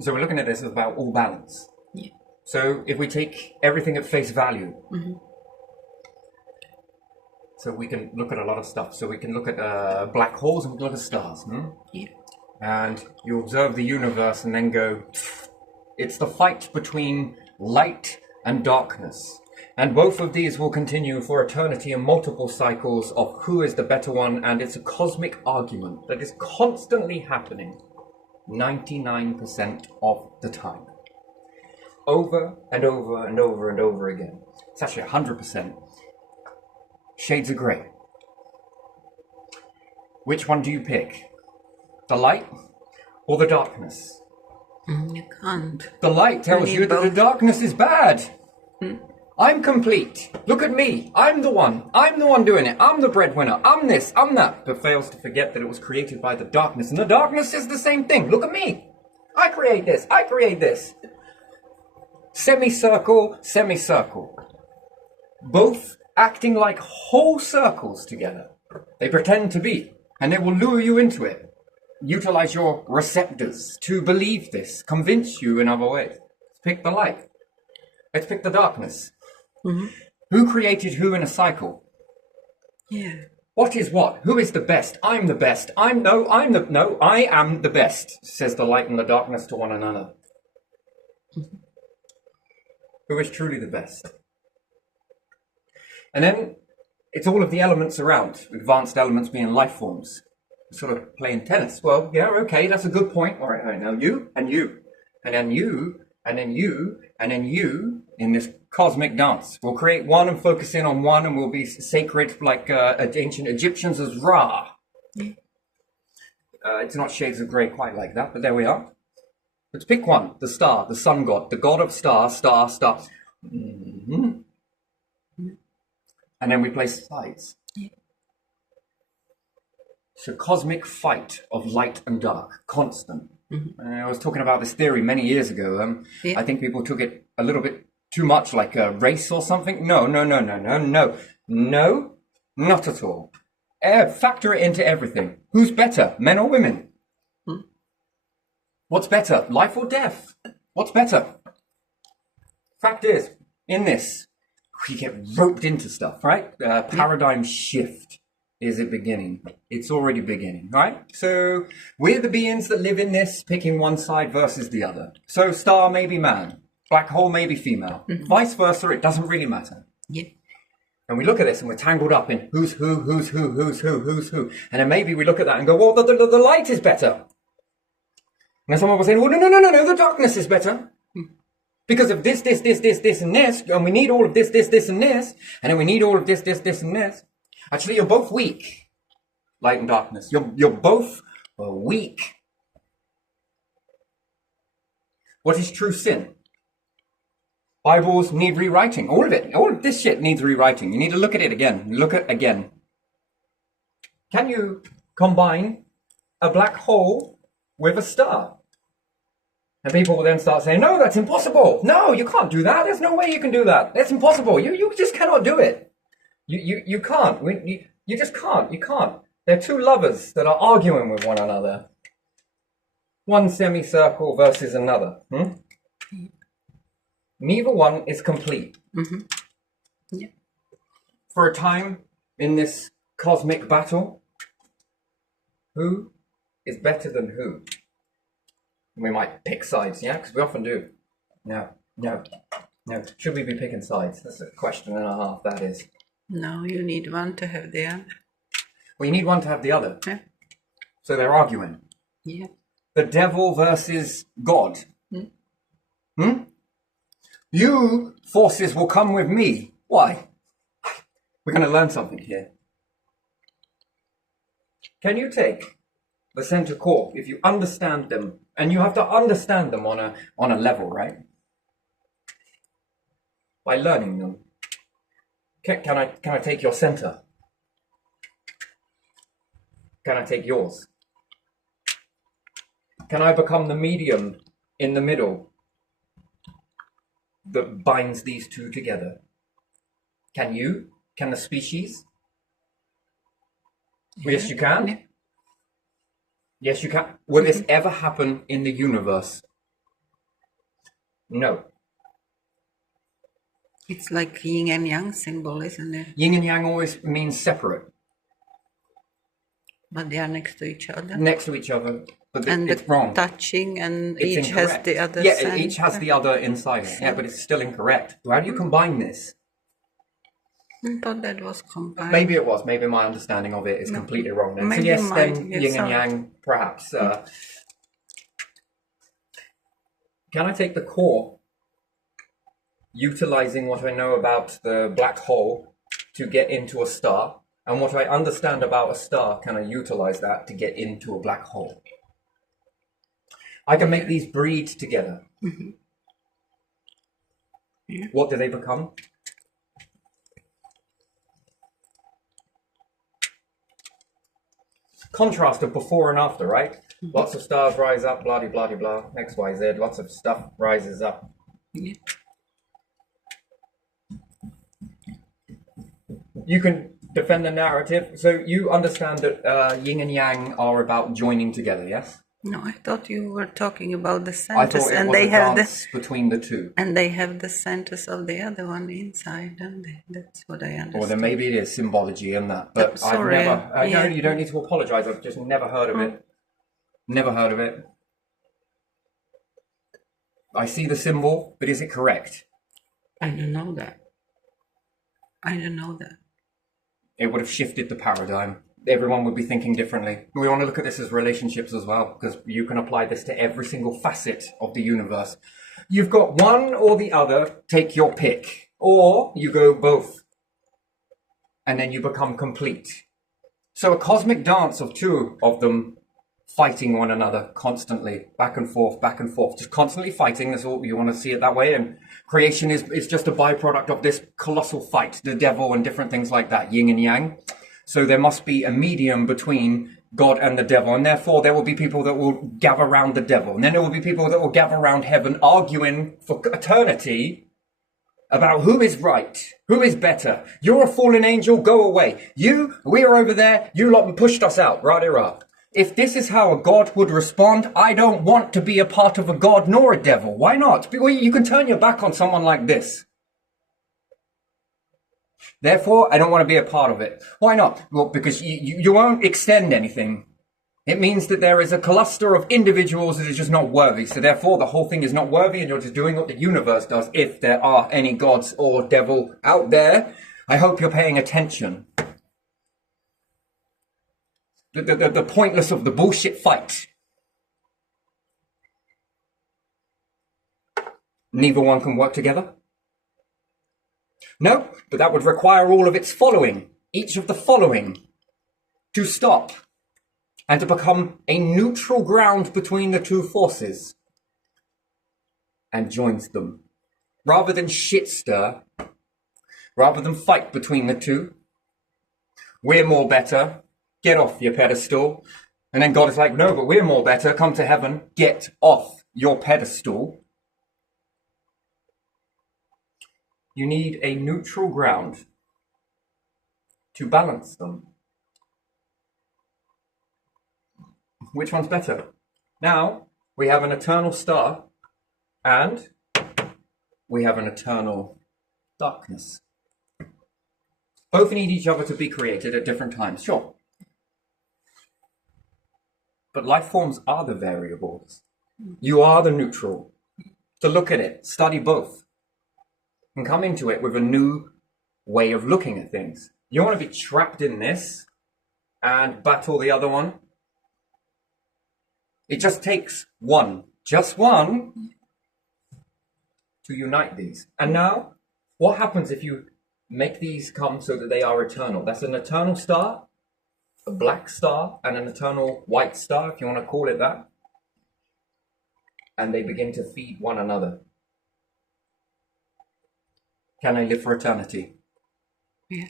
So we're looking at this as about all balance. Yeah. So if we take everything at face value, so we can look at a lot of stuff. So we can look at black holes and we can look at stars. Yeah. And you observe the universe and then go, it's the fight between light and darkness. And both of these will continue for eternity in multiple cycles of who is the better one. And it's a cosmic argument that is constantly happening 99% of the time. Over and over and over and over again. It's actually 100%. Shades of grey. Which one do you pick? The light or the darkness? You can't. The light tells you that the darkness is bad. I'm complete. Look at me. I'm the one. I'm the one doing it. I'm the breadwinner. I'm this. I'm that. But fails to forget that it was created by the darkness. And the darkness is the same thing. Look at me. I create this. I create this. Semicircle, semicircle. Both acting like whole circles together. They pretend to be. And they will lure you into it. Utilize your receptors to believe this. Convince you in other ways. Let's pick the light. Let's pick the darkness. Who created who in a cycle? Yeah. What is what? Who is the best? I'm the best. I am the best, says the light and the darkness to one another. Who is truly the best? And then it's all of the elements around, advanced elements being life forms. Sort of playing tennis. Well, yeah, okay, that's a good point. All right, now you, and you, and then you, and then you, and then you, in this cosmic dance. We'll create one and focus in on one, and we'll be sacred like ancient Egyptians as Ra. It's not shades of grey quite like that, but there we are. Let's pick one. The star, the sun god, the god of star. And then we place sides. It's a cosmic fight of light and dark, constant. I was talking about this theory many years ago. I think people took it a little bit too much like a race or something. No, not at all. Factor it into everything. Who's better, men or women? What's better, life or death? What's better? Fact is, in this, we get roped into stuff, right? Paradigm shift. Is it beginning? It's already beginning, right? So we're the beings that live in this, picking one side versus the other. So star may be man, black hole may be female, vice versa, it doesn't really matter. Yeah. And we look at this and we're tangled up in who's who. And then maybe we look at that and go, well, the light is better. And then someone will say, well, no, the darkness is better. Because of this, and this, and we need all of this, and this, and then we need all of this, and this. Actually, you're both weak. Light and darkness. You're both weak. What is true sin? Bibles need rewriting. All of it. All of this shit needs rewriting. You need to look at it again. Look at again. Can you combine a black hole with a star? And people will then start saying, no, that's impossible. No, you can't do that. There's no way you can do that. That's impossible. You just cannot do it. You can't. You just can't. You can't. They're two lovers that are arguing with one another. One semicircle versus another. Neither one is complete. Yeah. For a time in this cosmic battle, who is better than who? We might pick sides, yeah? Because we often do. No. Should we be picking sides? That's a question and a half, that is. No, you need one to have the other. Well, you need one to have the other. Yeah. So they're arguing. Yeah. The devil versus God. You forces will come with me. Why? We're going to learn something here. Can you take the center core, if you understand them, and you have to understand them on a level, right? By learning them. Can I take your center? Can I take yours? Can I become the medium in the middle that binds these two together? Can you? Can the species? Yeah. Yes, you can. Yeah. Yes, you can. Will this ever happen in the universe? No. It's like yin and yang symbol, isn't it? Yin and yang always means separate, But they are next to each other. next to each other, but And it's the wrong. touching, and It's each has incorrect. the other Yeah, center. each has the other inside it. Yeah, but it's still incorrect. How do you combine this? I thought that was combined. Maybe it was. Maybe my understanding of it is completely wrong. Then. So Maybe yes, mine, then yes, yin and sorry. yang, perhaps. Can I take the core, utilizing what I know about the black hole to get into a star, and what I understand about a star, can I utilize that to get into a black hole? I can make these breed together. Mm-hmm. Yeah. What do they become? Contrast of before and after, right? Mm-hmm. Lots of stars rise up, blah, blah, blah, blah, X, Y, Z. Lots of stuff rises up. Yeah. You can defend the narrative. So you understand that yin and yang are about joining together, yes? No, I thought you were talking about the I centers, thought it and was they a have dance between the two. and they have the centers of the other one inside, don't they? That's what I understand. Or then maybe it is symbology in that. But Sorry, I've never... yeah. No, you don't need to apologize. I've just never heard of it. Never heard of it. I see the symbol, but is it correct? I don't know that. I don't know that. It would have shifted the paradigm. Everyone would be thinking differently. We want to look at this as relationships as well, because you can apply this to every single facet of the universe. You've got one or the other, take your pick. Or you go both. And then you become complete. So a cosmic dance of two of them fighting one another constantly, back and forth, just constantly fighting. That's all you want to see it that way. And creation is just a byproduct of this colossal fight, the devil and different things like that, yin and yang. So there must be a medium between God and the devil, and therefore there will be people that will gather around the devil, and then there will be people that will gather around heaven arguing for eternity about who is right, who is better. You're a fallen angel, go away. We are over there, you lot pushed us out, rah-de-rah. If this is how a god would respond, I don't want to be a part of a god nor a devil. Why not? You can turn your back on someone like this. Therefore, I don't want to be a part of it. Why not? Well, because you won't extend anything. It means that there is a cluster of individuals that is just not worthy. So therefore, the whole thing is not worthy, and you're just doing what the universe does. If there are any gods or devil out there, I hope you're paying attention. The pointless of the bullshit fight. Neither one can work together. No, but that would require all of its following, each of the following, to stop and to become a neutral ground between the two forces and joins them. Rather than shit stir, rather than fight between the two, we're more better, get off your pedestal. And then God is like, no, but we're more better, come to heaven, get off your pedestal. You need a neutral ground to balance them. Which one's better? Now, we have an eternal star and we have an eternal darkness. Both need each other to be created at different times, sure. But life forms are the variables. You are the neutral. To look at it, study both. And come into it with a new way of looking at things. You don't want to be trapped in this and battle the other one. It just takes just one, to unite these. And now, what happens if you make these come so that they are eternal? That's an eternal star, a black star, and an eternal white star, if you want to call it that. And they begin to feed one another. Can I live for eternity? Yeah.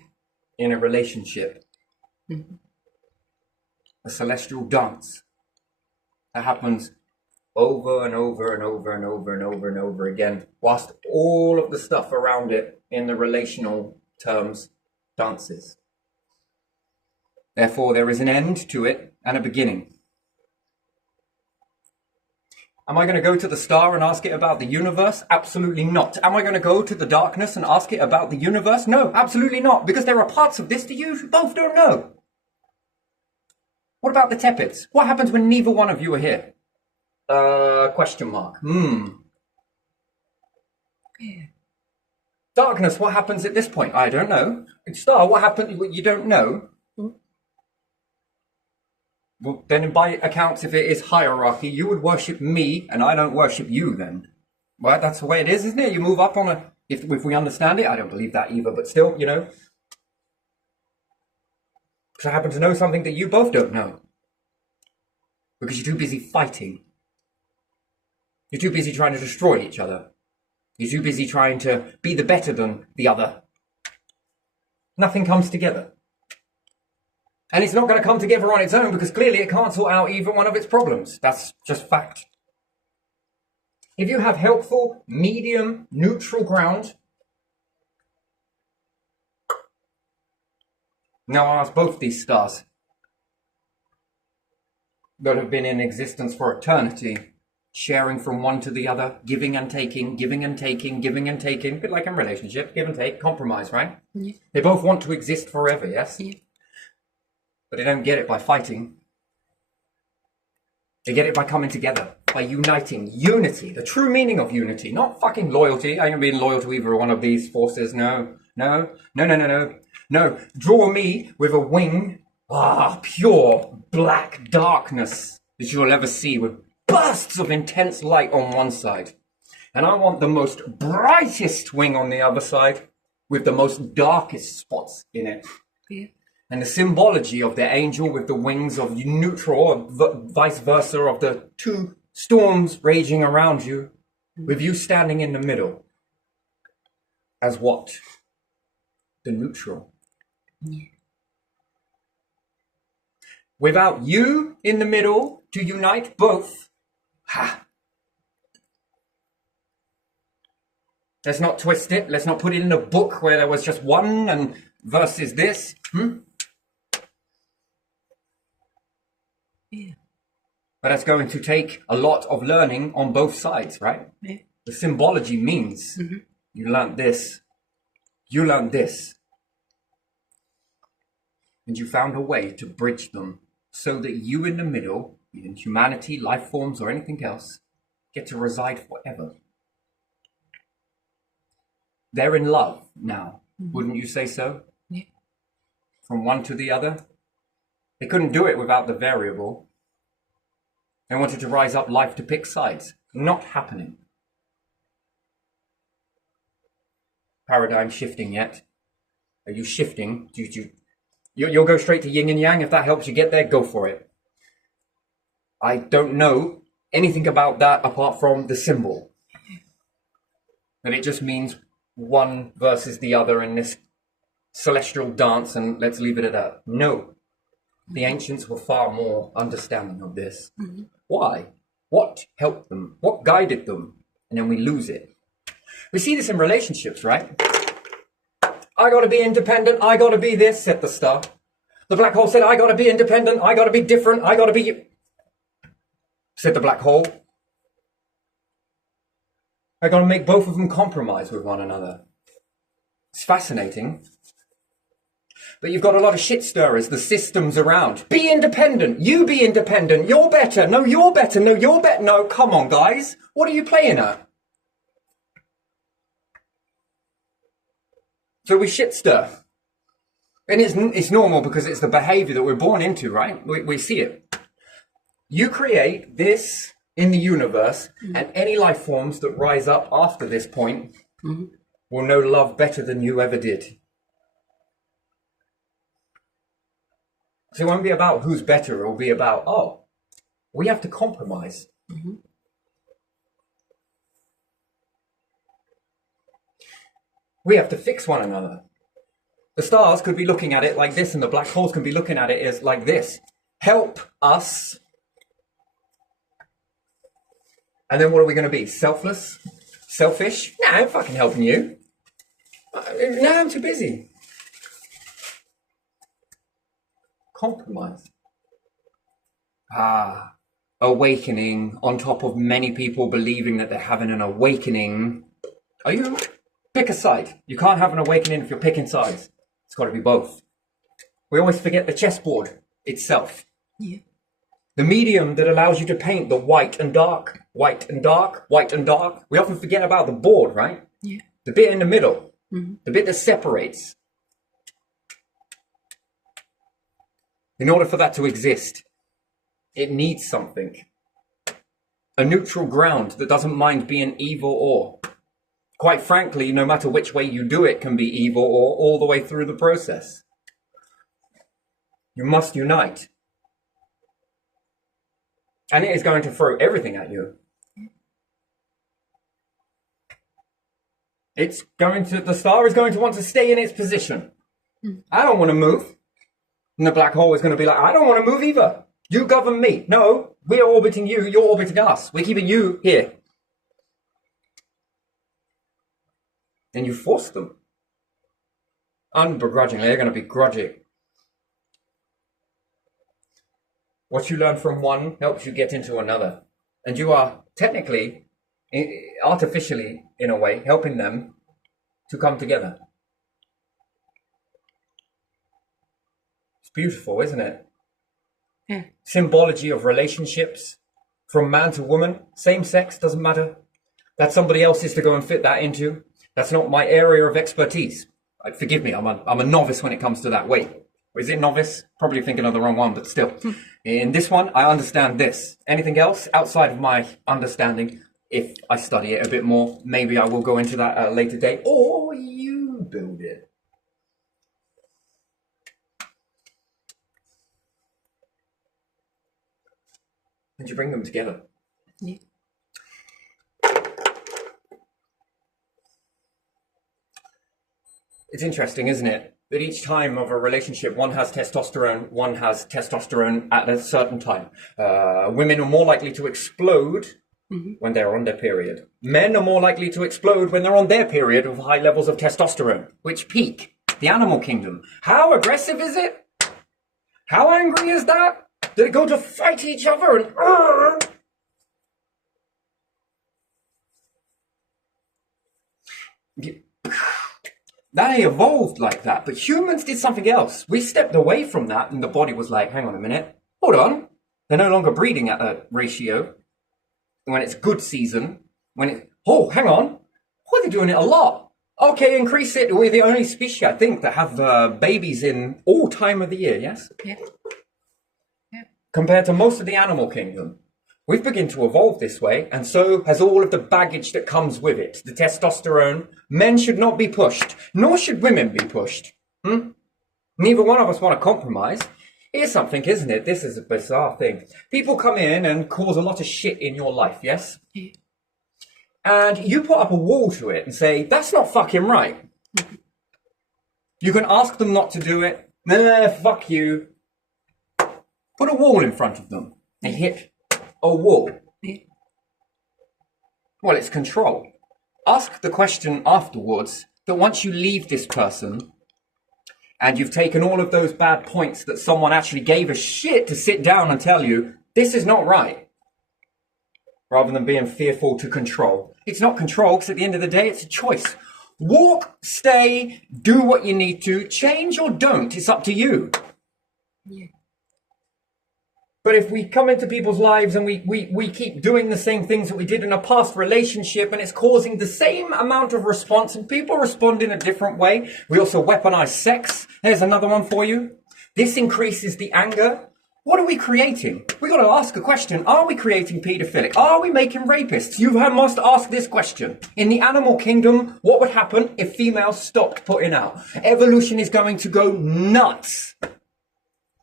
In a relationship. Mm-hmm. A celestial dance that happens over and over and over and over and over and over again, whilst all of the stuff around it in the relational terms dances. Therefore, there is an end to it and a beginning. Am I going to go to the star and ask it about the universe? Absolutely not. Am I going to go to the darkness and ask it about the universe? No, absolutely not. Because there are parts of this that you both don't know. What about the Tepits? What happens when neither one of you are here? Question mark. Yeah. Darkness, what happens at this point? I don't know. Star, what happens? You don't know? Well, then by accounts, if it is hierarchy, you would worship me and I don't worship you then. Right? That's the way it is, isn't it? You move up on a... If we understand it, I don't believe that either, but still, you know. Because I happen to know something that you both don't know. Because you're too busy fighting. You're too busy trying to destroy each other. You're too busy trying to be the better than the other. Nothing comes together. And it's not going to come together on its own because clearly it can't sort out even one of its problems. That's just fact. If you have helpful, medium, neutral ground... Now I'll ask both these stars that have been in existence for eternity, sharing from one to the other, giving and taking, giving and taking, giving and taking, a bit like in relationships, give and take, compromise, right? Yeah. They both want to exist forever, yes? Yeah. But they don't get it by fighting. They get it by coming together, by uniting. Unity, the true meaning of unity, not fucking loyalty. I ain't being loyal to either one of these forces, no. No, draw me with a wing, pure black darkness that you'll ever see with bursts of intense light on one side. And I want the most brightest wing on the other side with the most darkest spots in it. Yeah. And the symbology of the angel with the wings of neutral, or vice versa, of the two storms raging around you, with you standing in the middle. As what? The neutral. Yeah. Without you in the middle to unite both, let's not twist it. Let's not put it in a book where there was just one and versus this. Yeah. But that's going to take a lot of learning on both sides, right? Yeah. The symbology means you learned this, you learned this. And you found a way to bridge them so that you in the middle, in humanity, life forms, or anything else, get to reside forever. They're in love now, wouldn't you say so? Yeah. From one to the other. They couldn't do it without the variable. They wanted to rise up life to pick sides. Not happening. Paradigm shifting yet? Are you shifting? You'll go straight to yin and yang. If that helps you get there, go for it. I don't know anything about that apart from the symbol. That it just means one versus the other in this celestial dance, and let's leave it at that. No. The ancients were far more understanding of this. Why? What helped them? What guided them? And then we lose it. We see this in relationships, right? I gotta be independent, I gotta be this, said the star. The black hole said, I gotta be independent, I gotta be different, I gotta be... Said the black hole. I gotta make both of them compromise with one another. It's fascinating. But you've got a lot of shit stirrers, the systems around. Be independent, you be independent, you're better, no, you're better, no, you're better. No, come on, guys. What are you playing at? So we shit stir. And it's normal because it's the behavior that we're born into, right? We see it. You create this in the universe, and any life forms that rise up after this point will know love better than you ever did. So it won't be about who's better, it will be about, we have to compromise. We have to fix one another. The stars could be looking at it like this, and the black holes can be looking at it as like this. Help us. And then what are we going to be? Selfless? Selfish? Nah, I'm fucking helping you. No, I'm too busy. Compromise. awakening on top of many people believing that they're having an awakening. Are you? Pick a side. You can't have an awakening if you're picking sides. It's got to be both. We always forget the chessboard itself. Yeah. The medium that allows you to paint the white and dark, white and dark, white and dark. We often forget about the board, right? Yeah. The bit in the middle, the bit that separates. In order for that to exist, it needs something. A neutral ground that doesn't mind being evil or. Quite frankly, no matter which way you do it can be evil or all the way through the process. You must unite. And it is going to throw everything at you. The star is going to want to stay in its position. I don't want to move. And the black hole is going to be like, I don't want to move either. You govern me. No, we are orbiting you. You're orbiting us. We're keeping you here. And you force them. Unbegrudgingly, they're going to be grudging. What you learn from one helps you get into another. And you are technically, artificially, in a way, helping them to come together. It's beautiful, isn't it? Yeah. Symbology of relationships, from man to woman, same sex, doesn't matter. That's somebody else's to go and fit that into. That's not my area of expertise. Forgive me, I'm a novice when it comes to that. Wait, is it novice? Probably thinking of the wrong one, but still. In this one, I understand this. Anything else outside of my understanding, if I study it a bit more, maybe I will go into that at a later date, or you build it. And you bring them together. Yeah. It's interesting, isn't it? That each time of a relationship, one has testosterone at a certain time. Women are more likely to explode when they're on their period. Men are more likely to explode when they're on their period of high levels of testosterone, which peak the animal kingdom. How aggressive is it? How angry is that? Did it go to fight each other and... They evolved like that, but humans did something else. We stepped away from that, and the body was like, hang on a minute, hold on. They're no longer breeding at a ratio. When it's good season, hang on. Well, they're doing it a lot. Okay, increase it. We're the only species, I think, that have babies in all time of the year, yes? Yeah. Yeah. Compared to most of the animal kingdom. We've begun to evolve this way, and so has all of the baggage that comes with it. The testosterone. Men should not be pushed, nor should women be pushed. Neither one of us want to compromise. Here's something, isn't it? This is a bizarre thing. People come in and cause a lot of shit in your life, yes? Yeah. And you put up a wall to it and say, that's not fucking right. You can ask them not to do it. Nah, fuck you. Put a wall in front of them and hit a wall. Yeah. Well, it's control. Ask the question afterwards that once you leave this person and you've taken all of those bad points that someone actually gave a shit to sit down and tell you, this is not right. Rather than being fearful to control. It's not control, because at the end of the day, it's a choice. Walk, stay, do what you need to, change or don't. It's up to you. Yeah. But if we come into people's lives and we keep doing the same things that we did in a past relationship and it's causing the same amount of response and people respond in a different way. We also weaponize sex. There's another one for you. This increases the anger. What are we creating? We got to ask a question. Are we creating paedophilic? Are we making rapists? You must ask this question. In the animal kingdom, what would happen if females stopped putting out? Evolution is going to go nuts.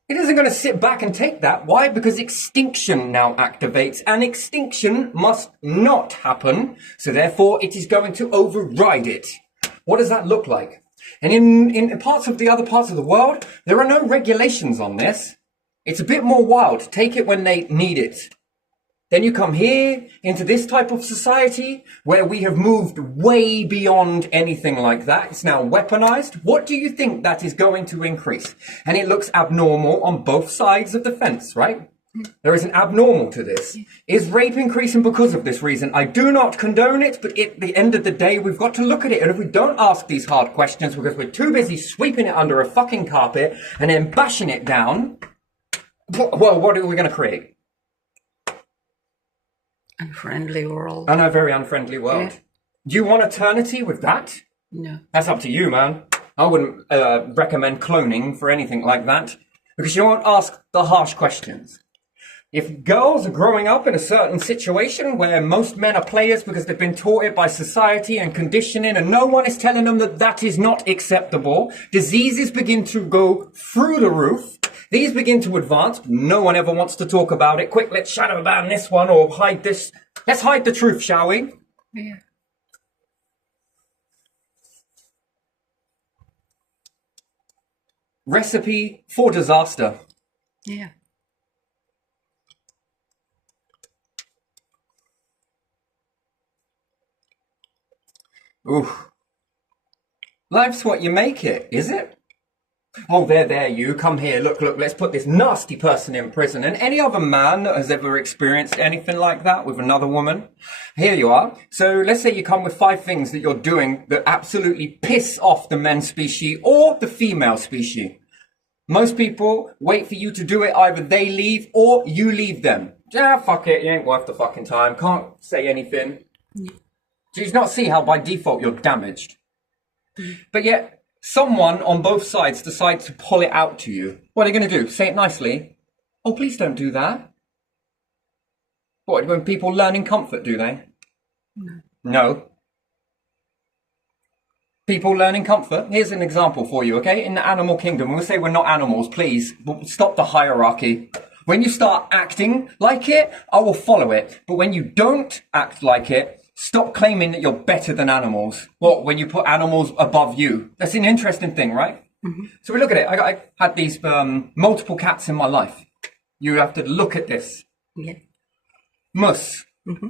It isn't going to sit back and take that. Why? Because extinction now activates, and extinction must not happen. So therefore, it is going to override it. What does that look like? And in parts of the other parts of the world, there are no regulations on this. It's a bit more wild. Take it when they need it. Then you come here into this type of society where we have moved way beyond anything like that. It's now weaponized. What do you think that is going to increase? And it looks abnormal on both sides of the fence, right? There is an abnormal to this. Is rape increasing because of this reason? I do not condone it, but at the end of the day, we've got to look at it. And if we don't ask these hard questions because we're too busy sweeping it under a fucking carpet and then bashing it down, well, what are we going to create? Unfriendly world. And a very unfriendly world. Yeah. Do you want eternity with that? No. That's up to you, man. I wouldn't recommend cloning for anything like that because you won't ask the harsh questions. If girls are growing up in a certain situation where most men are players because they've been taught it by society and conditioning and no one is telling them that that is not acceptable, diseases begin to go through the roof, these begin to advance, no one ever wants to talk about it. Quick, let's shadow ban this one or hide this. Let's hide the truth, shall we? Yeah. Recipe for disaster. Yeah. Ooh. Life's what you make it, is it? Oh, there, you. Come here. Look, let's put this nasty person in prison. And any other man that has ever experienced anything like that with another woman, here you are. So let's say you come with 5 things that you're doing that absolutely piss off the men species or the female species. Most people wait for you to do it. Either they leave or you leave them. Yeah, fuck it. It ain't worth the fucking time. Can't say anything. Do you not see how by default you're damaged? But yet, someone on both sides decides to pull it out to you. What are you going to do? Say it nicely? Oh, please don't do that. What, when people learn in comfort, do they? No. People learn in comfort. Here's an example for you, okay? In the animal kingdom, we'll say we're not animals, please. Stop the hierarchy. When you start acting like it, I will follow it. But when you don't act like it, stop claiming that you're better than animals. What, when you put animals above you? That's an interesting thing, right? Mm-hmm. So we look at it. I had these multiple cats in my life. You have to look at this. Yeah. Mus. Mm-hmm.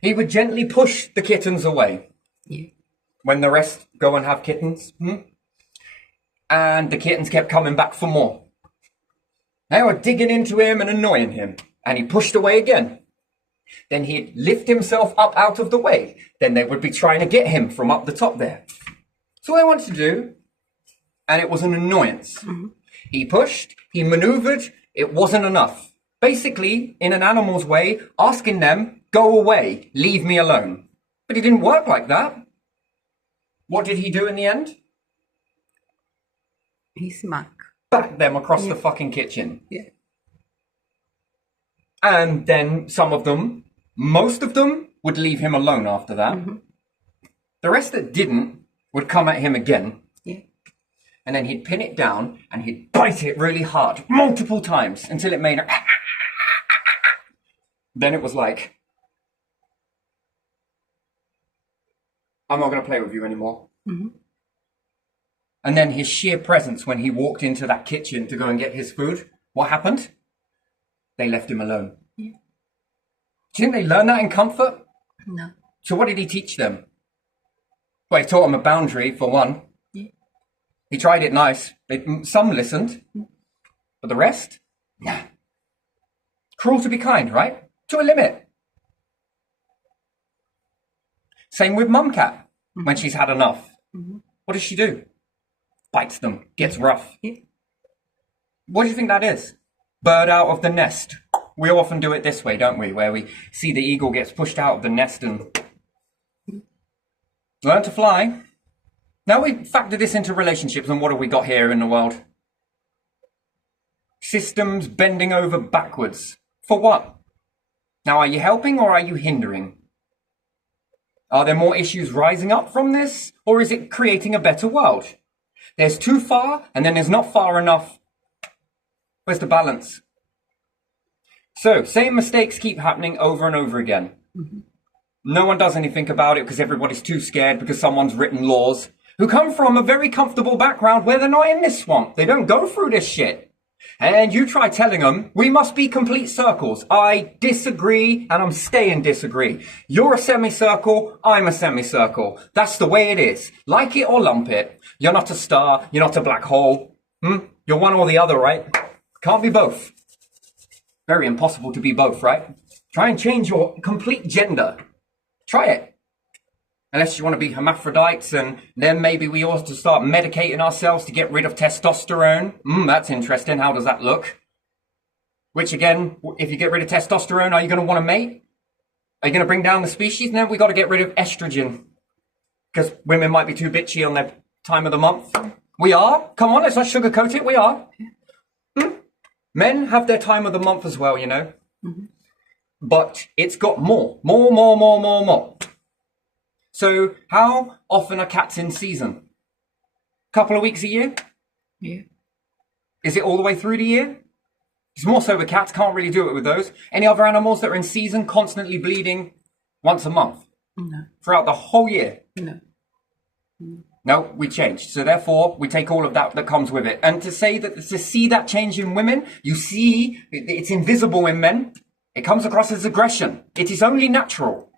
He would gently push the kittens away. Yeah. When the rest go and have kittens. And the kittens kept coming back for more. They were digging into him and annoying him. And he pushed away again. Then he'd lift himself up out of the way. Then they would be trying to get him from up the top there. So what I wanted to do, and it was an annoyance. Mm-hmm. He pushed, he maneuvered, it wasn't enough. Basically, in an animal's way, asking them, go away, leave me alone. But it didn't work like that. What did he do in the end? He smack. Backed them across the fucking kitchen. Yeah. And then some of them, most of them, would leave him alone after that. Mm-hmm. The rest that didn't would come at him again. Yeah. And then he'd pin it down and he'd bite it really hard, multiple times, until it made a... Then it was like, I'm not going to play with you anymore. Mm-hmm. And then his sheer presence when he walked into that kitchen to go and get his food, what happened? They left him alone. Yeah. Do you think they learned that in comfort? No. So what did he teach them? Well, he taught them a boundary, for one. Yeah. He tried it nice. Some listened. But the rest? Nah. Cruel to be kind, right? To a limit. Same with Mum Cat. Mm-hmm. When she's had enough. Mm-hmm. What does she do? Bites them. Gets rough. Yeah. What do you think that is? Bird out of the nest. We often do it this way, don't we? Where we see the eagle gets pushed out of the nest and learn to fly. Now we factor this into relationships, and what have we got here in the world? Systems bending over backwards. For what? Now, are you helping or are you hindering? Are there more issues rising up from this, or is it creating a better world? There's too far, and then there's not far enough. Where's the balance? So, same mistakes keep happening over and over again. Mm-hmm. No one does anything about it because everybody's too scared because someone's written laws who come from a very comfortable background where they're not in this swamp. They don't go through this shit. And you try telling them, we must be complete circles. I disagree, and I'm staying disagree. You're a semicircle, I'm a semicircle. That's the way it is. Like it or lump it. You're not a star, you're not a black hole. You're one or the other, right? Can't be both. Very impossible to be both, right? Try and change your complete gender. Try it. Unless you want to be hermaphrodites, and then maybe we ought to start medicating ourselves to get rid of testosterone. That's interesting. How does that look? Which again, if you get rid of testosterone, are you going to want to mate? Are you going to bring down the species? No, we got to get rid of estrogen. Because women might be too bitchy on their time of the month. We are. Come on, let's not sugarcoat it. We are. Men have their time of the month as well, you know. But it's got more. More. So how often are cats in season? Couple of weeks a year? Yeah. Is it all the way through the year? It's more so with cats, can't really do it with those. Any other animals that are in season, constantly bleeding once a month? No. Throughout the whole year? No. No, we changed. So therefore, we take all of that comes with it. And to see that change in women, you see, it's invisible in men. It comes across as aggression. It is only natural.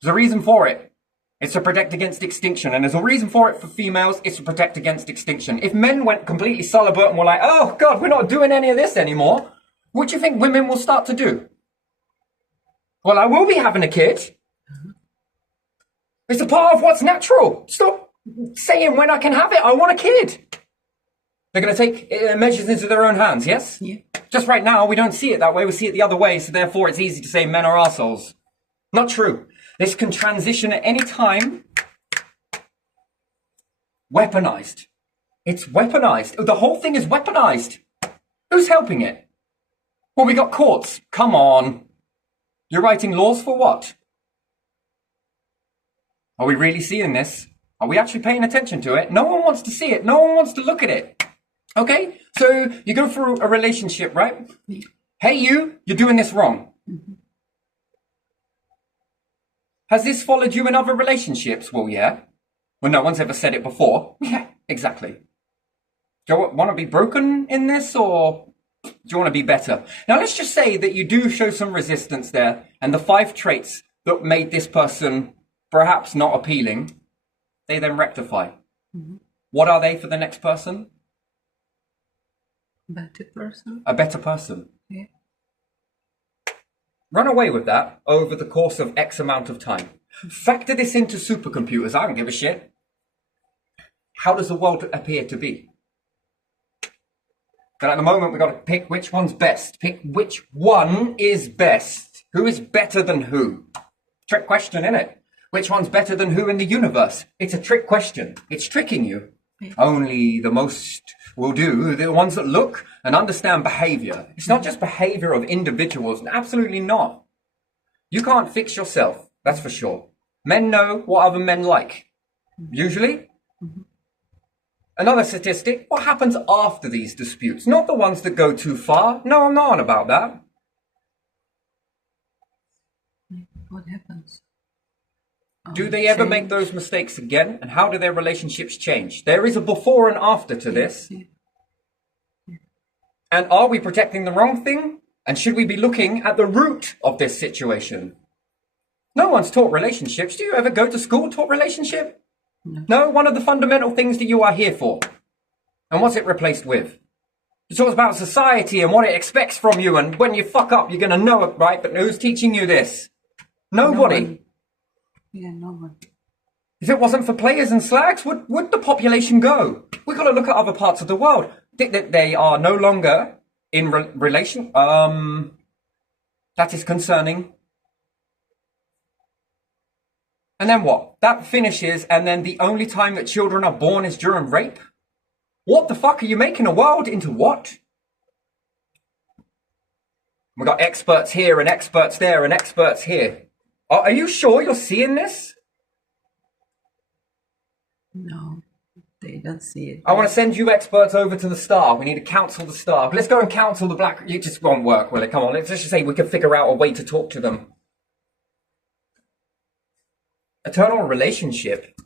There's a reason for it. It's to protect against extinction. And there's a reason for it for females. It's to protect against extinction. If men went completely celibate and were like, oh God, we're not doing any of this anymore, what do you think women will start to do? Well, I will be having a kid. It's a part of what's natural. Stop saying when I can have it. I want a kid. They're going to take measures into their own hands, yes? Yeah. Just right now, we don't see it that way. We see it the other way. So therefore, it's easy to say men are assholes. Not true. This can transition at any time. Weaponized. It's weaponized. The whole thing is weaponized. Who's helping it? Well, we got courts. Come on. You're writing laws for what? Are we really seeing this? Are we actually paying attention to it? No one wants to see it. No one wants to look at it. Okay? So you go through a relationship, right? Hey, you're doing this wrong. Has this followed you in other relationships? Well, yeah. Well, no one's ever said it before. Yeah, exactly. Do you want to be broken in this, or do you want to be better? Now, let's just say that you do show some resistance there, and the 5 traits that made this person perhaps not appealing, they then rectify. What are they for the next person? Better person? A better person. Yeah. Run away with that over the course of X amount of time. Factor this into supercomputers. I don't give a shit. How does the world appear to be? But at the moment, we've got to pick which one's best. Pick which one is best. Who is better than who? Trick question, innit? Which one's better than who in the universe? It's a trick question. It's tricking you. Only the most will do, the ones that look and understand behavior. It's not just behavior of individuals. Absolutely not. You can't fix yourself. That's for sure. Men know what other men like. Usually. Another statistic, what happens after these disputes? Not the ones that go too far. No, I'm not on about that. What happens? Do they ever make those mistakes again? And how do their relationships change? There is a before and after to this. And are we protecting the wrong thing? And should we be looking at the root of this situation? No one's taught relationships. Do you ever go to school taught relationship? No, one of the fundamental things that you are here for. And what's it replaced with? It talks about society and what it expects from you. And when you fuck up, you're going to know it, right? But who's teaching you this? Nobody. No one. Yeah, no one. If it wasn't for players and slags, would the population go? We've got to look at other parts of the world. They are no longer in relation. That is concerning. And then what? That finishes, and then the only time that children are born is during rape? What the fuck are you making a world into what? We've got experts here and experts there and experts here. Are you sure you're seeing this? No, they don't see it. I want to send you experts over to the Star. We need to counsel the Star. Let's go and counsel the Black... It just won't work, will it? Come on, let's just say we can figure out a way to talk to them. Eternal relationship.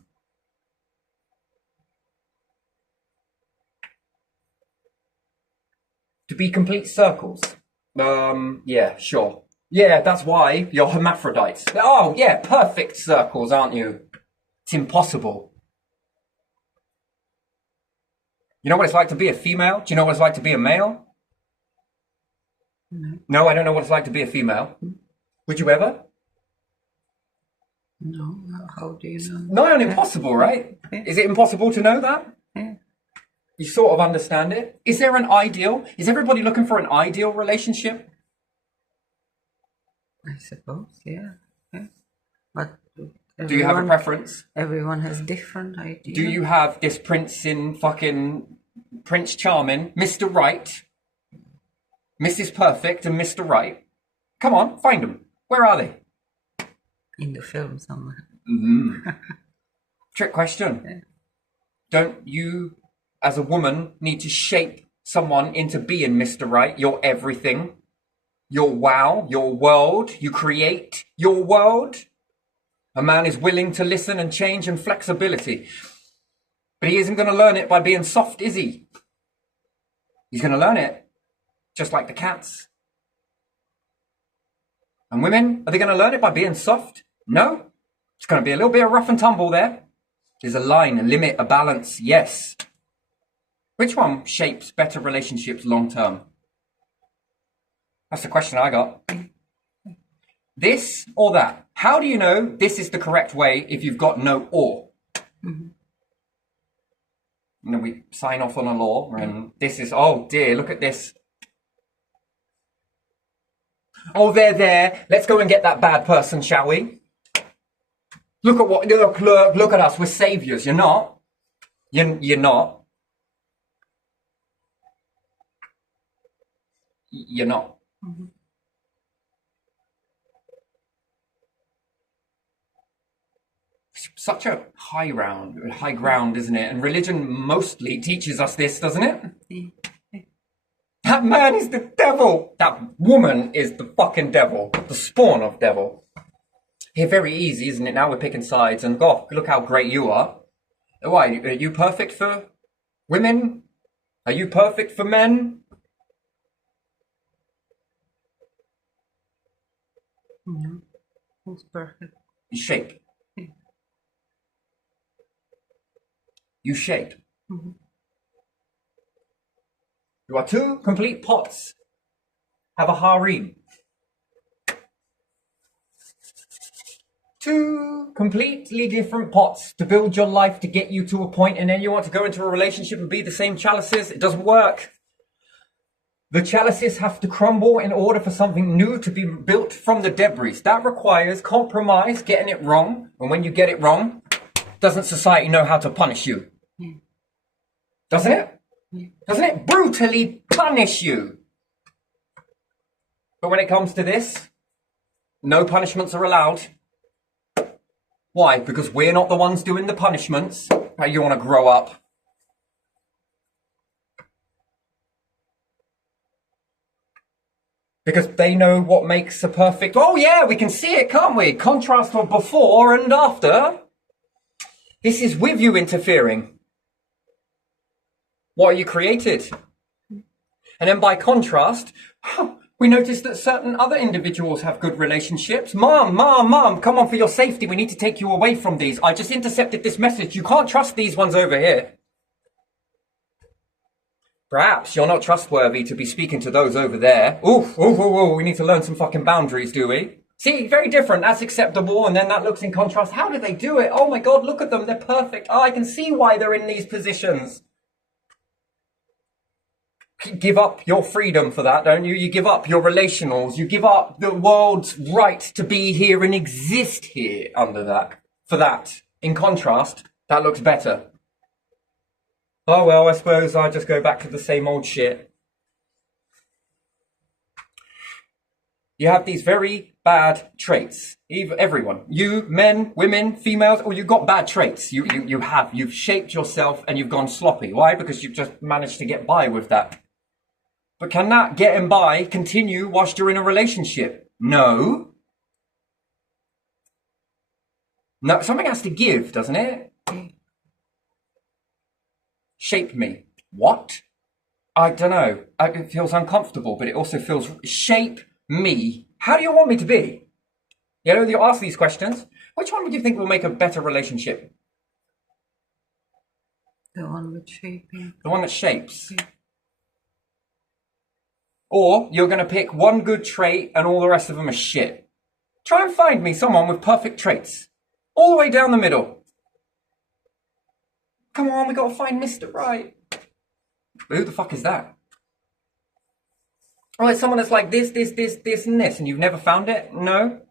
To be complete circles. Yeah, sure. Yeah, that's why you're hermaphrodites. Oh, yeah, perfect circles, aren't you? It's impossible. You know what it's like to be a female? Do you know what it's like to be a male? No, I don't know what it's like to be a female. Would you ever? No, how do you know? Nigh on impossible, right? Yeah. Is it impossible to know that? Yeah. You sort of understand it. Is there an ideal? Is everybody looking for an ideal relationship? I suppose, yeah. But Do you have a preference? Everyone has different ideas. Do you have this prince in fucking Prince Charming, Mr. Right, Mrs. Perfect, and Mr. Right? Come on, find them. Where are they? In the film somewhere. Trick question. Don't you, as a woman, need to shape someone into being Mr. Right, your everything, your wow, your world? You create your world? A man is willing to listen and change and flexibility. But he isn't going to learn it by being soft, is he? He's going to learn it just like the cats. And women, are they going to learn it by being soft? No. It's going to be a little bit of rough and tumble there. There's a line, a limit, a balance, yes. Which one shapes better relationships long term? That's the question I got. This or that? How do you know this is the correct way if you've got no or? And then we sign off on a law and this is, oh dear, look at this. Oh, they're there. Let's go and get that bad person, shall we? Look at us. We're saviors. You're not. You're not. You're not. Such a high ground, isn't it? And religion mostly teaches us this, doesn't it? That man is the devil. That woman is the fucking devil. The spawn of devil. Here, very easy, isn't it? Now we're picking sides and God, look how great you are. Why, are you perfect for women? Are you perfect for men? No. Who's perfect? You shape. You shape. You are two complete pots. Have a harem. Two completely different pots to build your life to get you to a point, and then you want to go into a relationship and be the same chalices. It doesn't work. The chalices have to crumble in order for something new to be built from the debris. That requires compromise, getting it wrong. And when you get it wrong, doesn't society know how to punish you? Doesn't it? Doesn't it brutally punish you? But when it comes to this, no punishments are allowed. Why? Because we're not the ones doing the punishments. How you want to grow up? Because they know what makes a perfect... Oh yeah, we can see it, can't we? Contrast of before and after. This is with you interfering. What you created. And then by contrast, we notice that certain other individuals have good relationships. Mom, come on, for your safety, we need to take you away from these. I just intercepted this message. You can't trust these ones over here. Perhaps you're not trustworthy to be speaking to those over there. Oof, we need to learn some fucking boundaries, do we? See, very different. That's acceptable. And then that looks in contrast. How do they do it? Oh my God, look at them. They're perfect. Oh, I can see why they're in these positions. Give up your freedom for that, don't you? You give up your relationals. You give up the world's right to be here and exist here under that. For that. In contrast, that looks better. Oh, well, I suppose I'll just go back to the same old shit. You have these very bad traits. Everyone. You, men, women, females, or you've got bad traits. You've shaped yourself and you've gone sloppy. Why? Because you've just managed to get by with that. But can that getting by continue whilst you're in a relationship? No. No, something has to give, doesn't it? Shape me. What? I don't know. It feels uncomfortable, but it also feels... Shape me. How do you want me to be? You know, you ask these questions. Which one would you think will make a better relationship? The one with shaping. The one that shapes. Yeah. Or you're going to pick one good trait and all the rest of them are shit. Try and find me someone with perfect traits. All the way down the middle. Come on, we got to find Mr. Right. But who the fuck is that? Oh, it's someone that's like this, and this, and you've never found it? No?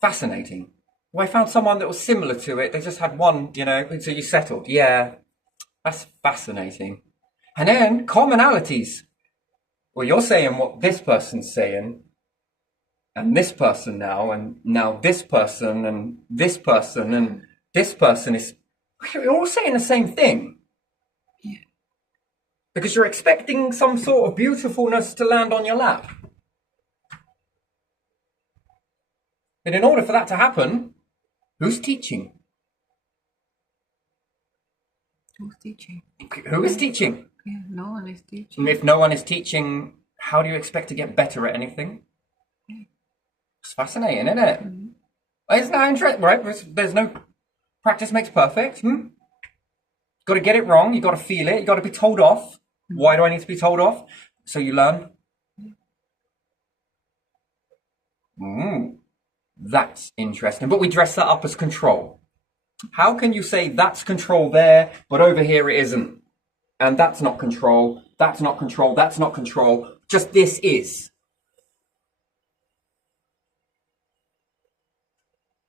Fascinating. Well, I found someone that was similar to it. They just had one, you know, so you settled. Yeah, that's fascinating. And then commonalities. Well, you're saying what this person's saying, and this person now, and now this person, and this person, and this person is... You're all saying the same thing. Yeah. Because you're expecting some sort of beautifulness to land on your lap. And in order for that to happen, who's teaching? Who's teaching? Who is teaching? Yeah, no one is teaching. And if no one is teaching, how do you expect to get better at anything? Yeah. It's fascinating, isn't it? Mm-hmm. Isn't that interesting? Right? There's no practice makes perfect. Got to get it wrong. You got to feel it. You got to be told off. Why do I need to be told off? So you learn. That's interesting. But we dress that up as control. How can you say that's control there, but over here it isn't? And that's not control. That's not control. That's not control. Just this is.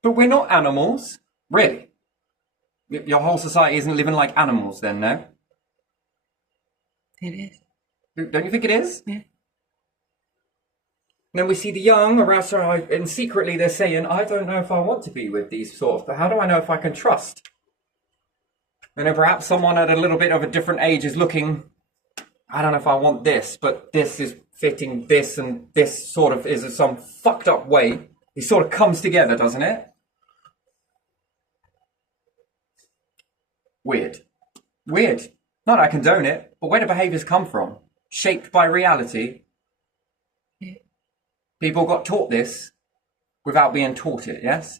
But we're not animals, really. Your whole society isn't living like animals then, no? It is. Don't you think it is? Yeah. And then we see the young around, and secretly they're saying, I don't know if I want to be with these sorts, but how do I know if I can trust? And then perhaps someone at a little bit of a different age is looking, I don't know if I want this, but this is fitting this, and this sort of is in some fucked up way. It sort of comes together, doesn't it? Weird. Not that I condone it, but where do behaviours come from? Shaped by reality. Yeah. People got taught this without being taught it, yes?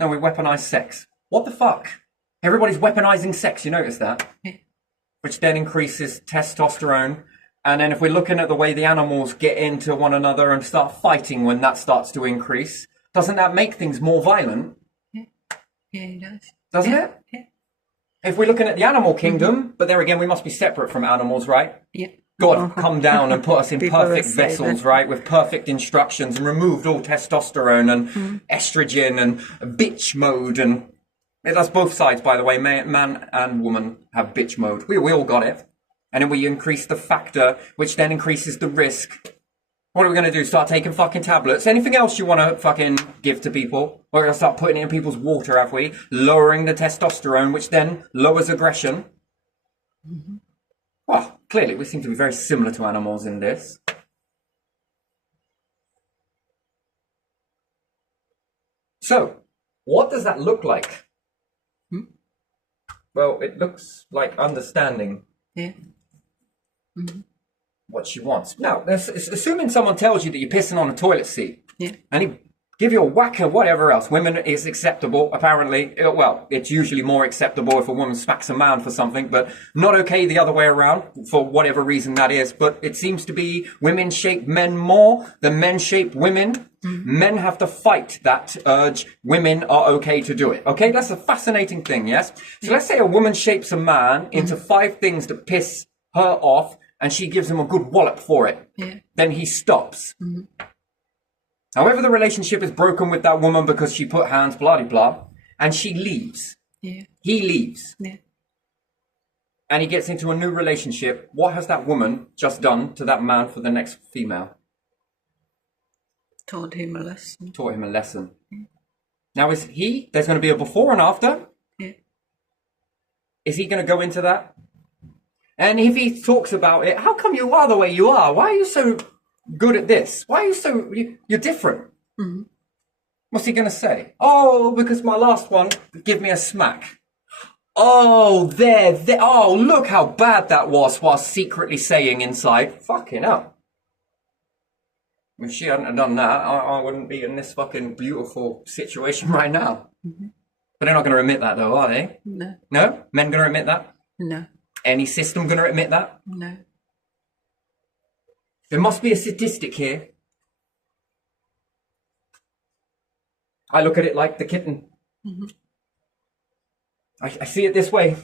No, we weaponise sex. What the fuck? Everybody's weaponising sex, you notice that? Yeah. Which then increases testosterone. And then if we're looking at the way the animals get into one another and start fighting when that starts to increase, doesn't that make things more violent? Yeah, it does. Doesn't it? Yeah. If we're looking at the animal kingdom, but there again, we must be separate from animals, right? Yeah. God come down and put us in People perfect will say vessels, that. right? With perfect instructions and removed all testosterone and estrogen and bitch mode. And it does both sides, by the way. Man and woman have bitch mode. We all got it. And then we increase the factor, which then increases the risk. What are we going to do? Start taking fucking tablets? Anything else you want to fucking give to people? We're going to start putting it in people's water, have we? Lowering the testosterone, which then lowers aggression. Well, clearly we seem to be very similar to animals in this. So, what does that look like? Well, it looks like understanding Yeah. what she wants. Now, assuming someone tells you that you're pissing on a toilet seat, Yeah. and he give you a whack or whatever else, women is acceptable, apparently. Well, it's usually more acceptable if a woman smacks a man for something, but not okay the other way around, for whatever reason that is. But it seems to be women shape men more than men shape women. Men have to fight that urge. Women are okay to do it. Okay, that's a fascinating thing, yes? So let's say a woman shapes a man into 5 things that piss her off, and she gives him a good wallop for it. Yeah. Then he stops. However, the relationship is broken with that woman because she put hands, blah, blah, blah, and she leaves. Yeah. He leaves. Yeah. And he gets into a new relationship. What has that woman just done to that man for the next female? Taught him a lesson. Taught him a lesson. Now, there's going to be a before and after. Yeah. Is he going to go into that? And if he talks about it, how come you are the way you are? Why are you so good at this? Why are you so... You're different. What's he going to say? Oh, because my last one give me a smack. Oh, there. Oh, look how bad that was, while secretly saying inside, fucking hell. If she hadn't have done that, I wouldn't be in this fucking beautiful situation right now. But they're not going to admit that, though, are they? No. No? Men going to admit that? No. Any system going to admit that? No. There must be a statistic here. I look at it like the kitten. Mm-hmm. I see it this way.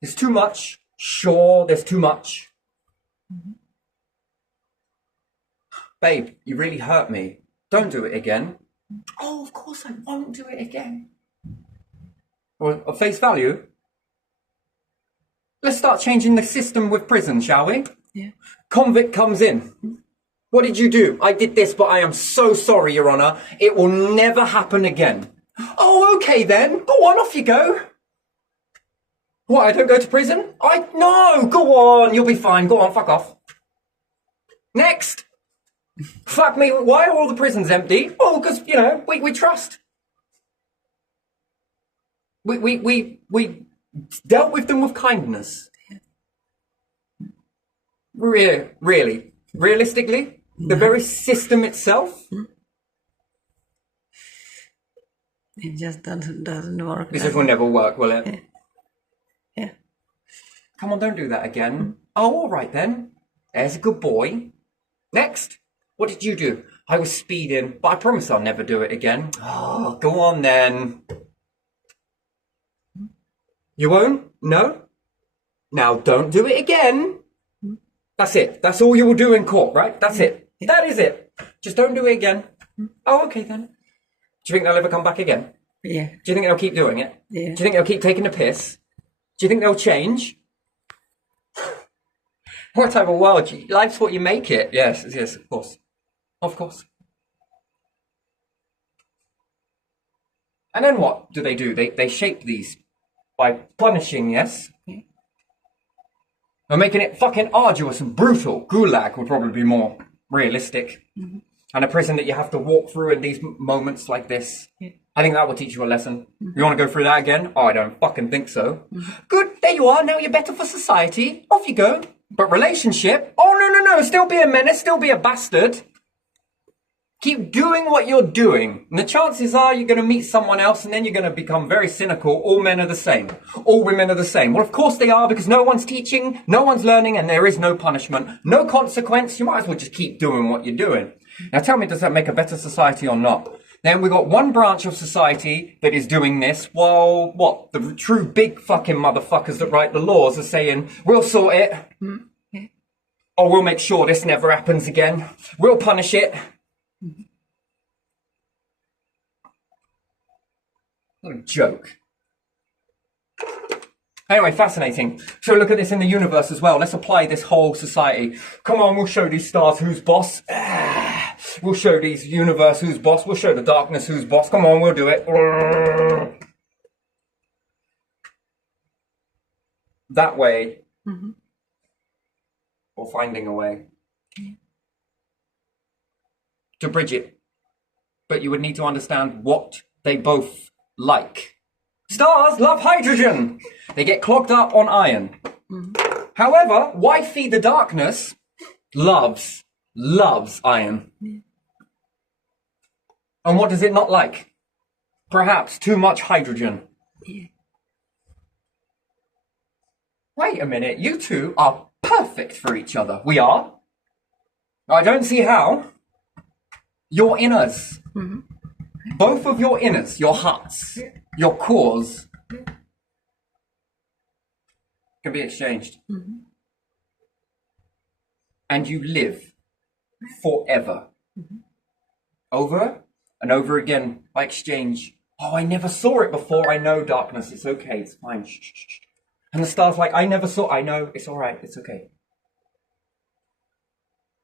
There's too much. Sure, there's too much. Mm-hmm. Babe, you really hurt me. Don't do it again. Oh, of course I won't do it again. Well, at face value, let's start changing the system with prison, shall we? Yeah. Convict comes in. What did you do? I did this, but I am so sorry, Your Honour. It will never happen again. Oh, okay then. Go on, off you go. What, I don't go to prison? No, go on, you'll be fine. Go on, fuck off. Next. Fuck me, why are all the prisons empty? Oh, because, we trust. We dealt with them with kindness. Really. Realistically, the very system itself. It just doesn't work. This will never work, will it? Yeah. Come on, don't do that again. Oh, all right then. There's a good boy. Next. What did you do? I was speeding, but I promise I'll never do it again. Oh, go on then. You won't? No? Now don't do it again. That's it. That's all you will do in court, right? That's it. That is it. Just don't do it again. Oh, okay then. Do you think they'll ever come back again? Yeah. Do you think they'll keep doing it? Yeah. Do you think they'll keep taking the piss? Do you think they'll change? What type of world? Life's what you make it. Yes, of course. Of course. And then what do? They shape these by punishing, yes? Or making it fucking arduous and brutal. Gulag would probably be more realistic. Mm-hmm. And a prison that you have to walk through in these moments like this. Yeah. I think that will teach you a lesson. Mm-hmm. You want to go through that again? Oh, I don't fucking think so. Mm-hmm. Good, there you are. Now you're better for society. Off you go. But relationship? Oh, no. Still be a menace. Still be a bastard. Keep doing what you're doing. And the chances are you're going to meet someone else and then you're going to become very cynical. All men are the same. All women are the same. Well, of course they are, because no one's teaching, no one's learning, and there is no punishment, no consequence. You might as well just keep doing what you're doing. Now tell me, does that make a better society or not? Then we've got one branch of society that is doing this, while what? The true big fucking motherfuckers that write the laws are saying, we'll sort it. Mm-hmm. Or we'll make sure this never happens again. We'll punish it. What a joke. Anyway, fascinating. So look at this in the universe as well. Let's apply this whole society. Come on, we'll show these stars who's boss. We'll show these universe who's boss. We'll show the darkness who's boss. Come on, we'll do it. That way, or finding a way to bridge it. But you would need to understand what they both like. Stars love hydrogen. They get clogged up on iron. Mm-hmm. However, wifey the darkness loves iron. Mm-hmm. And what does it not like? Perhaps too much hydrogen. Yeah. Wait a minute, you two are perfect for each other. We are? I don't see how. Your inners. Mm-hmm. Both of your inners, your hearts, your cores, can be exchanged. Mm-hmm. And you live forever. Mm-hmm. Over and over again by exchange. Oh, I never saw it before. I know darkness. It's okay. It's fine. Shh, shh, shh. And the star's like, I never saw. I know. It's all right. It's okay.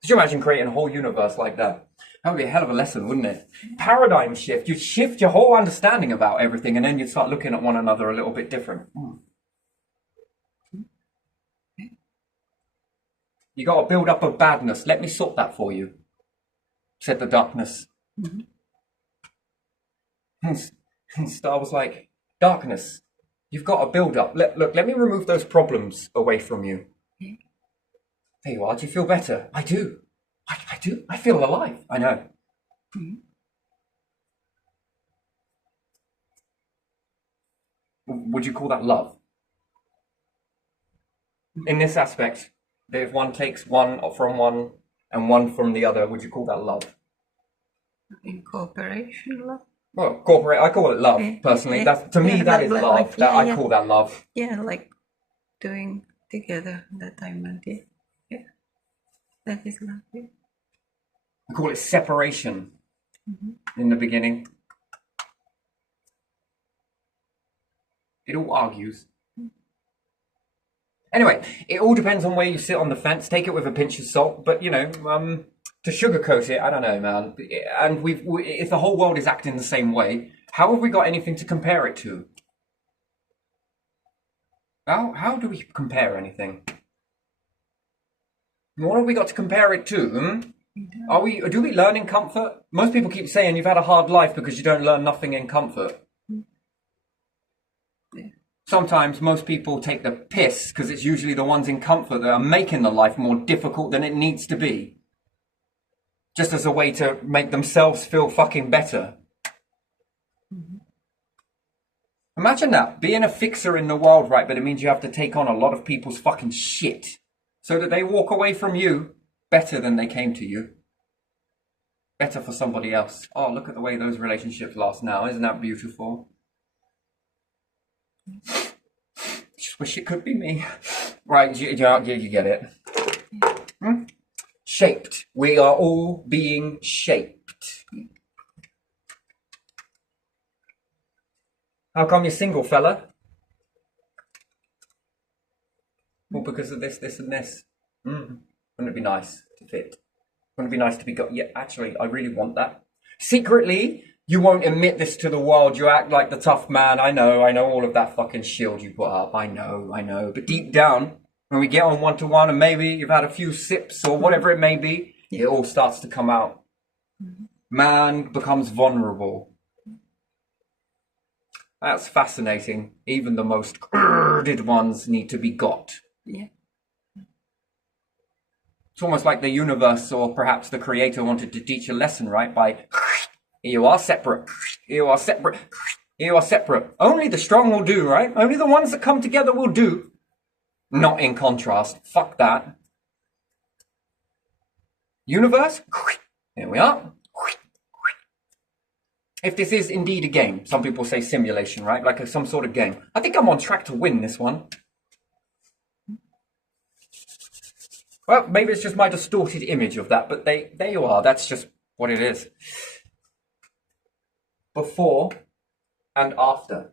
Could you imagine creating a whole universe like that? That would be a hell of a lesson, wouldn't it? Paradigm shift. You'd shift your whole understanding about everything, and then you'd start looking at one another a little bit different. You got to build up a badness. Let me sort that for you, said the darkness. Mm-hmm. And Star was like, darkness, you've got to build up. Look, let me remove those problems away from you. Mm-hmm. There you are. Do you feel better? I do. I do. I feel alive. I know. Mm-hmm. would you call that love? In this aspect, that if one takes one from one and one from the other, would you call that love? In cooperation, love. Well, I call it love, personally. Yeah, That's, to me, yeah, that is love. like, yeah, I yeah. call that love. Yeah, like doing together that I meant. Yeah, yeah. That is love. Yeah. I call it separation in the beginning. It all argues. Anyway, it all depends on where you sit on the fence. Take it with a pinch of salt. But, you know, to sugarcoat it, I don't know, man. And if the whole world is acting the same way, how have we got anything to compare it to? How do we compare anything? What have we got to compare it to? Do we learn in comfort? Most people keep saying you've had a hard life because you don't learn nothing in comfort. Yeah. Sometimes most people take the piss because it's usually the ones in comfort that are making the life more difficult than it needs to be. Just as a way to make themselves feel fucking better. Imagine that, being a fixer in the world, right, but it means you have to take on a lot of people's fucking shit so that they walk away from you better than they came to you. Better for somebody else. Oh, look at the way those relationships last now. Isn't that beautiful? Just wish it could be me. Right, you get it. Shaped. We are all being shaped. How come you're single, fella? Well, because of this, this, and this. Wouldn't it be nice to fit? Wouldn't it be nice to be got? Yeah, actually, I really want that. Secretly, you won't admit this to the world. You act like the tough man. I know all of that fucking shield you put up. I know. But deep down, when we get on one-to-one and maybe you've had a few sips or whatever it may be, it all starts to come out. Man becomes vulnerable. That's fascinating. Even the most girded ones need to be got. Yeah. It's almost like the universe or perhaps the creator wanted to teach a lesson, right? By, you are separate. You are separate. You are separate. Only the strong will do, right? Only the ones that come together will do. Not in contrast. Fuck that. Universe. Here we are. If this is indeed a game, some people say simulation, right? Like some sort of game. I think I'm on track to win this one. Well, maybe it's just my distorted image of that, but there you are. That's just what it is. Before and after.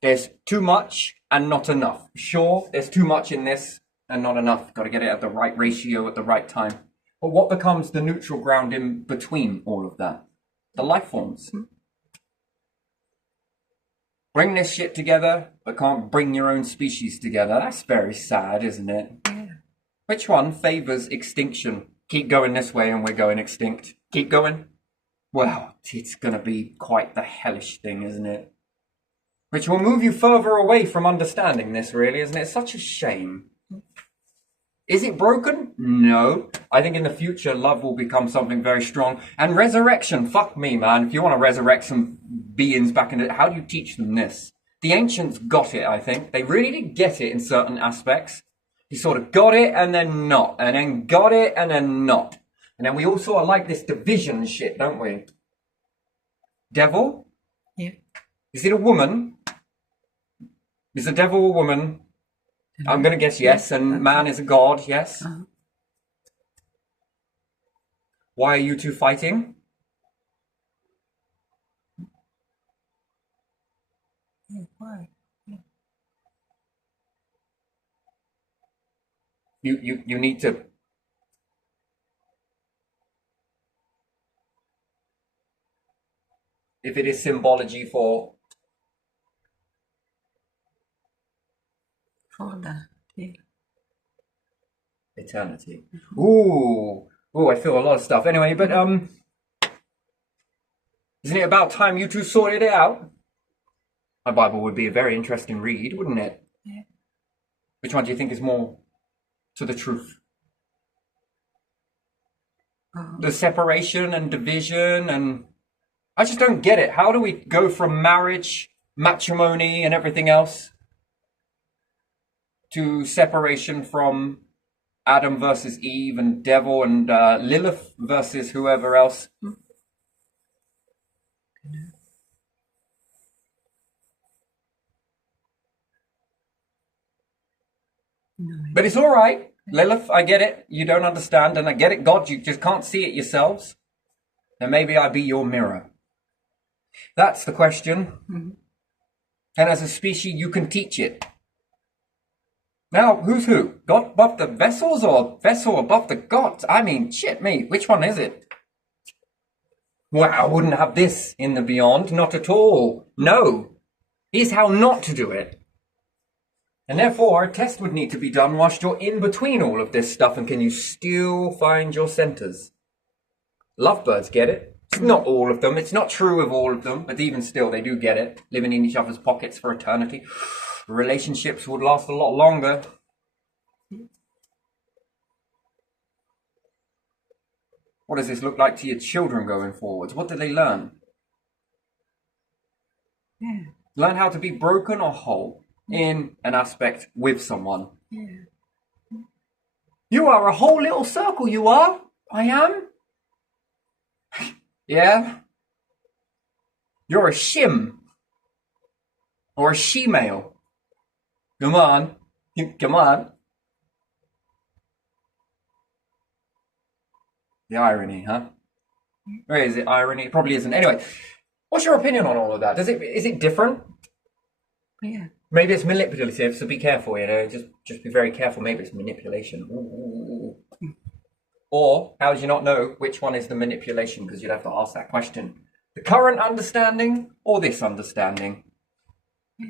There's too much and not enough. Sure, there's too much in this and not enough. Got to get it at the right ratio at the right time. But what becomes the neutral ground in between all of that? The life forms. Bring this shit together, but can't bring your own species together. That's very sad, isn't it? Yeah. Which one favors extinction? Keep going this way and we're going extinct. Keep going? Well, it's going to be quite the hellish thing, isn't it? Which will move you further away from understanding this, really, isn't it? It's such a shame. Is it broken? No. I think in the future, love will become something very strong. And resurrection, fuck me, man. If you want to resurrect some beings back in it, how do you teach them this? The ancients got it, I think. They really did get it in certain aspects. You sort of got it and then not. And then got it and then not. And then we all sort of like this division shit, don't we? Devil? Yeah. Is it a woman? Is the devil a woman? I'm going to guess yes, and man is a god, yes. Why are you two fighting? Yeah, why? Yeah. You need to... If it is symbology for... For that, yeah. Eternity. Ooh, I feel a lot of stuff. Anyway, but isn't it about time you two sorted it out? My Bible would be a very interesting read, wouldn't it? Yeah. Which one do you think is more to the truth? The separation and division, and I just don't get it. How do we go from marriage matrimony and everything else, to separation from Adam versus Eve and devil and Lilith versus whoever else. No. But it's all right, Lilith, I get it. You don't understand, and I get it, God, you just can't see it yourselves. Then maybe I be your mirror. That's the question. Mm-hmm. And as a species, you can teach it. Now, who's who? God above the vessels or vessel above the gods? I mean, shit me, which one is it? Well, I wouldn't have this in the beyond, not at all. No. Here's how not to do it. And therefore, a test would need to be done whilst you're in between all of this stuff, and can you still find your centers? Lovebirds get it. It's not all of them. It's not true of all of them, but even still, they do get it. Living in each other's pockets for eternity. Relationships would last a lot longer. What does this look like to your children going forwards? What do they learn? Yeah. Learn how to be broken or whole in an aspect with someone. Yeah. You are a whole little circle, you are. I am. Yeah. You're a shim. Or a she-male. Come on. Come on. The irony, huh? Or is it irony? It probably isn't. Anyway, what's your opinion on all of that? Is it different? Yeah. Maybe it's manipulative, so be careful, you know. Just be very careful. Maybe it's manipulation. Ooh. Or, how do you not know which one is the manipulation? Because you'd have to ask that question. The current understanding or this understanding? Yeah.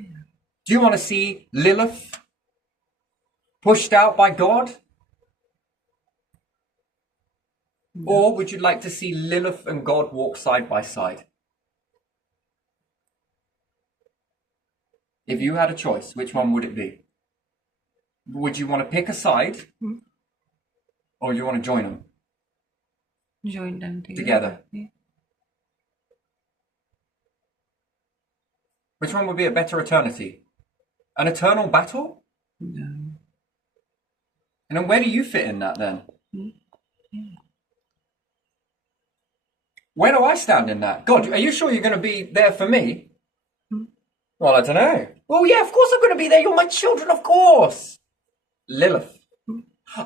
Do you want to see Lilith pushed out by God? No. Or would you like to see Lilith and God walk side by side? If you had a choice, which one would it be? Would you want to pick a side? Or do you want to join them? Join them Together. Yeah. Which one would be a better eternity? An eternal battle? No. And then where do you fit in that then? Yeah. Where do I stand in that? God, are you sure you're going to be there for me? Well, I don't know. Well, yeah, of course I'm going to be there. You're my children, of course. Lilith.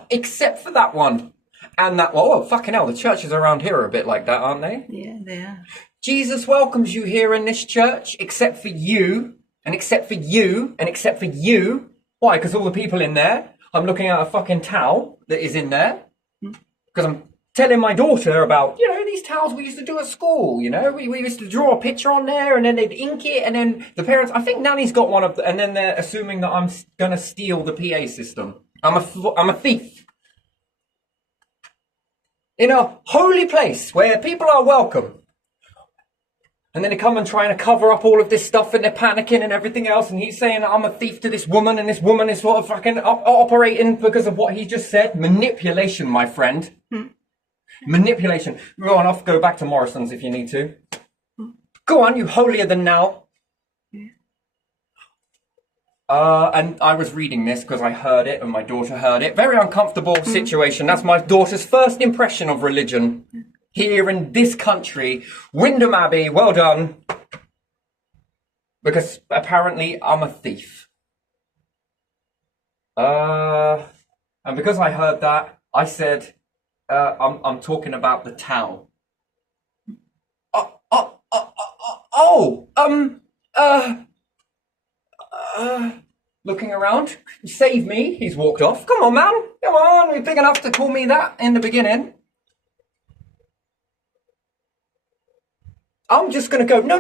Except for that one. And that one. Oh, fucking hell, the churches around here are a bit like that, aren't they? Yeah, they are. Jesus welcomes you here in this church, except for you, and except for you, and except for you. Why? Because all the people in there, I'm looking at a fucking towel that is in there. Because I'm telling my daughter about, you know, these towels we used to do at school, you know. We used to draw a picture on there, and then they'd ink it, and then the parents, I think Nanny's got one of the, and then they're assuming that I'm going to steal the PA system. I'm a thief. In a holy place where people are welcome. And then they come and trying to cover up all of this stuff, and they're panicking and everything else, and he's saying I'm a thief to this woman, and this woman is sort of fucking operating because of what he just said. Manipulation, my friend. Manipulation. Go on, go back to Morrison's if you need to. Go on, you holier than now. And I was reading this because I heard it and my daughter heard it. Very uncomfortable situation. That's my daughter's first impression of religion here in this country. Wyndham Abbey, well done. Because apparently I'm a thief. And because I heard that, I said, I'm talking about the towel. Looking around, save me. He's walked off. Come on, man. Come on. You're big enough to call me that in the beginning. I'm just going to go. No,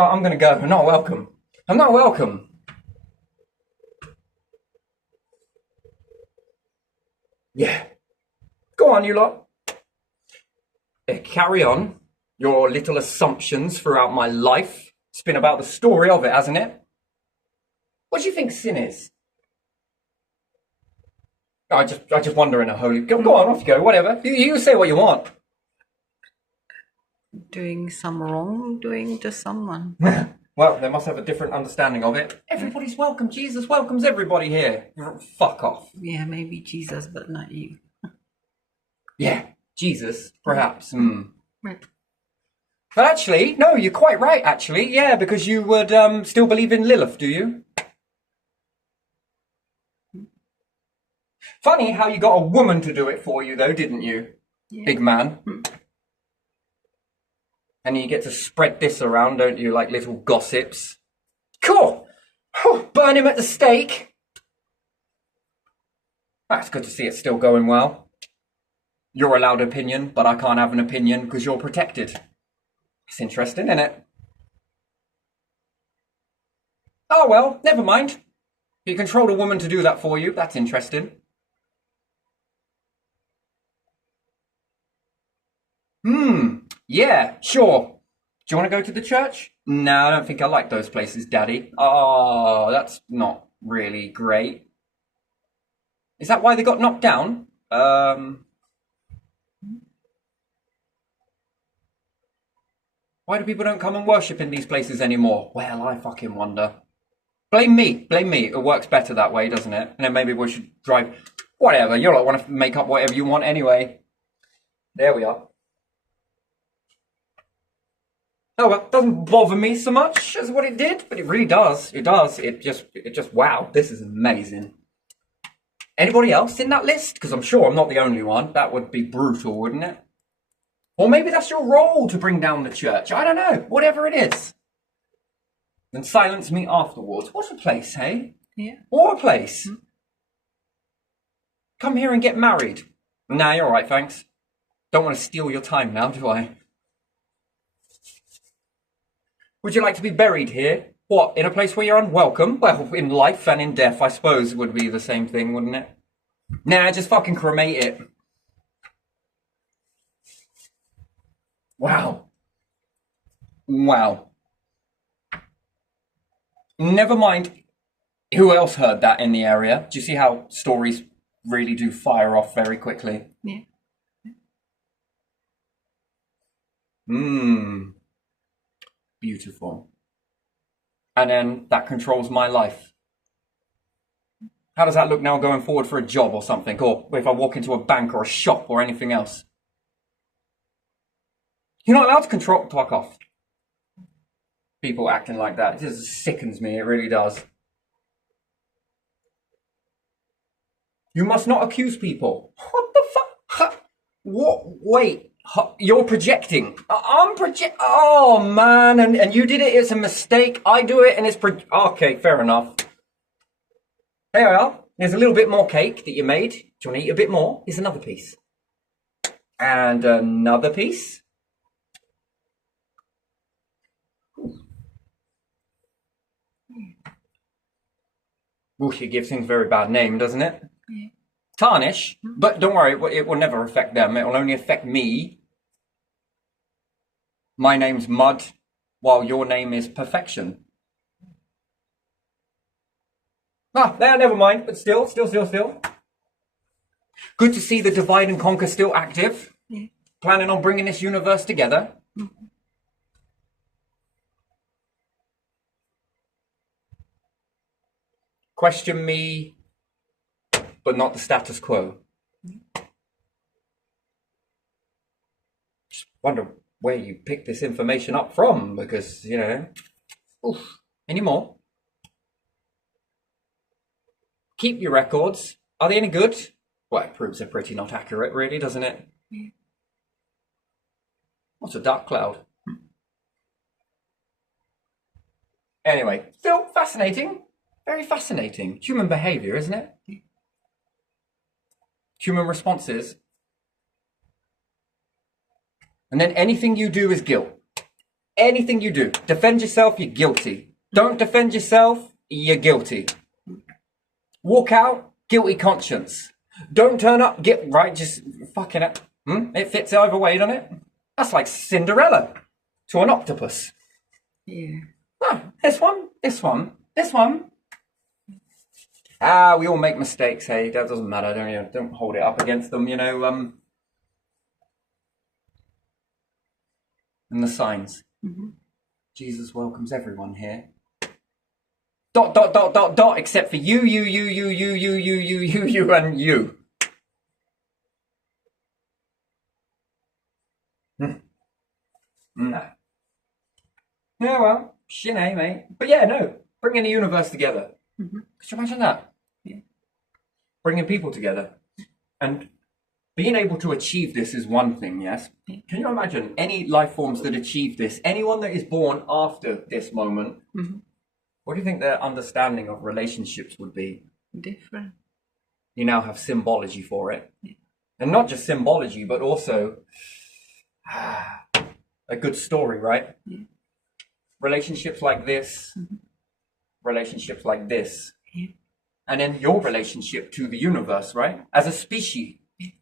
I'm going to go. I'm not welcome. I'm not welcome. Yeah. Go on, you lot. Carry on your little assumptions throughout my life. It's been about the story of it, hasn't it? What do you think sin is? I just wonder in a holy... Go on, off you go, whatever. You say what you want. Doing some wrongdoing to someone. Well, they must have a different understanding of it. Everybody's welcome. Jesus welcomes everybody here. Fuck off. Yeah, maybe Jesus, but not you. Yeah, Jesus, perhaps. Right. But actually, no, you're quite right, actually. Yeah, because you would still believe in Lilith, do you? Funny how you got a woman to do it for you, though, didn't you? Yeah. Big man. And you get to spread this around, don't you, like little gossips? Cool! Burn him at the stake! That's good to see it's still going well. You're allowed opinion, but I can't have an opinion because you're protected. It's interesting, isn't it? Oh well, never mind. You controlled a woman to do that for you. That's interesting. Yeah, sure. Do you want to go to the church? No, I don't think I like those places, Daddy. Oh, that's not really great. Is that why they got knocked down? Why do people don't come and worship in these places anymore? Well, I fucking wonder. Blame me. It works better that way, doesn't it? And then maybe we should drive... Whatever, you lot want to make up whatever you want anyway. There we are. Oh well, doesn't bother me so much as what it did, but it really does. It does. It just, wow, this is amazing. Anybody else in that list? Because I'm sure I'm not the only one. That would be brutal, wouldn't it? Or maybe that's your role to bring down the church. I don't know. Whatever it is. Then silence me afterwards. What a place, hey? Yeah. What a place. Come here and get married. Nah, you're alright, thanks. Don't want to steal your time now, do I? Would you like to be buried here? What, in a place where you're unwelcome? Well, in life and in death, I suppose it would be the same thing, wouldn't it? Nah, just fucking cremate it. Wow. Wow. Never mind who else heard that in the area. Do you see how stories really do fire off very quickly? Yeah. Beautiful. And then that controls my life. How does that look now going forward for a job or something? Or if I walk into a bank or a shop or anything else? You're not allowed to control... Fuck off. People acting like that. It just sickens me. It really does. You must not accuse people. What the fuck? What? Wait. You're projecting. I'm project. Oh man, and you did it. It's a mistake. I do it, and it's okay. Fair enough. There we are. There's a little bit more cake that you made. Do you want to eat a bit more? Here's another piece. And another piece. Ooh, it gives things a very bad name, doesn't it? Yeah. Tarnish, but don't worry, it will never affect them. It will only affect me. My name's Mud, while your name is Perfection. Ah, there, never mind, but still. Good to see the divide and conquer still active. Yeah. Planning on bringing this universe together. Mm-hmm. Question me, but not the status quo. Just wonder where you picked this information up from, because, you know, oof, any more? Keep your records. Are they any good? Well, it proves they're pretty not accurate, really, doesn't it? Yeah. What's a dark cloud? Anyway, still fascinating. Very fascinating. Human behavior, isn't it? Yeah. Human responses. And then anything you do is guilt. Anything you do. Defend yourself, you're guilty. Don't defend yourself, you're guilty. Walk out, guilty conscience. Don't turn up, right, just fucking it. It fits either way, doesn't it? That's like Cinderella to an octopus. Yeah. Ah, this one. We all make mistakes, hey, that doesn't matter, don't hold it up against them, and the signs. Mm-hmm. Jesus welcomes everyone here. Dot, dot, dot, dot, dot, except for you, and you. No. Yeah, well, shit, mate. But yeah, no. Bringing the universe together. Mm-hmm. Could you imagine that? Yeah. Bringing people together. And being able to achieve this is one thing, yes? Yeah. Can you imagine any life forms that achieve this? Anyone that is born after this moment, Mm-hmm. what do you think their understanding of relationships would be? Different. You now have symbology for it. Yeah. And not just symbology, but also a good story, right? Yeah. Relationships like this, Mm-hmm. relationships like this, Yeah. and then your relationship to the universe, right? As a species. Yeah.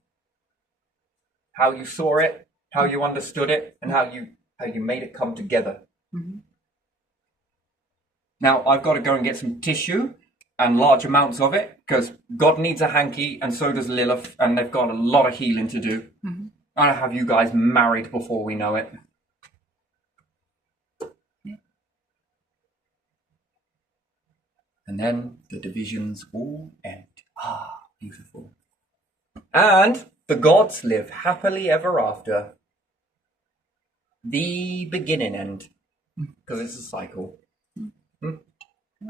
How you saw it, how you understood it, and how you made it come together. Mm-hmm. Now, I've got to go and get some tissue and large amounts of it because God needs a hanky and so does Lilith, and they've got a lot of healing to do. Mm-hmm. I'll have you guys married before we know it. Yeah. And then the divisions all end. Ah, beautiful. And the gods live happily ever after. The beginning end. Because it's a cycle.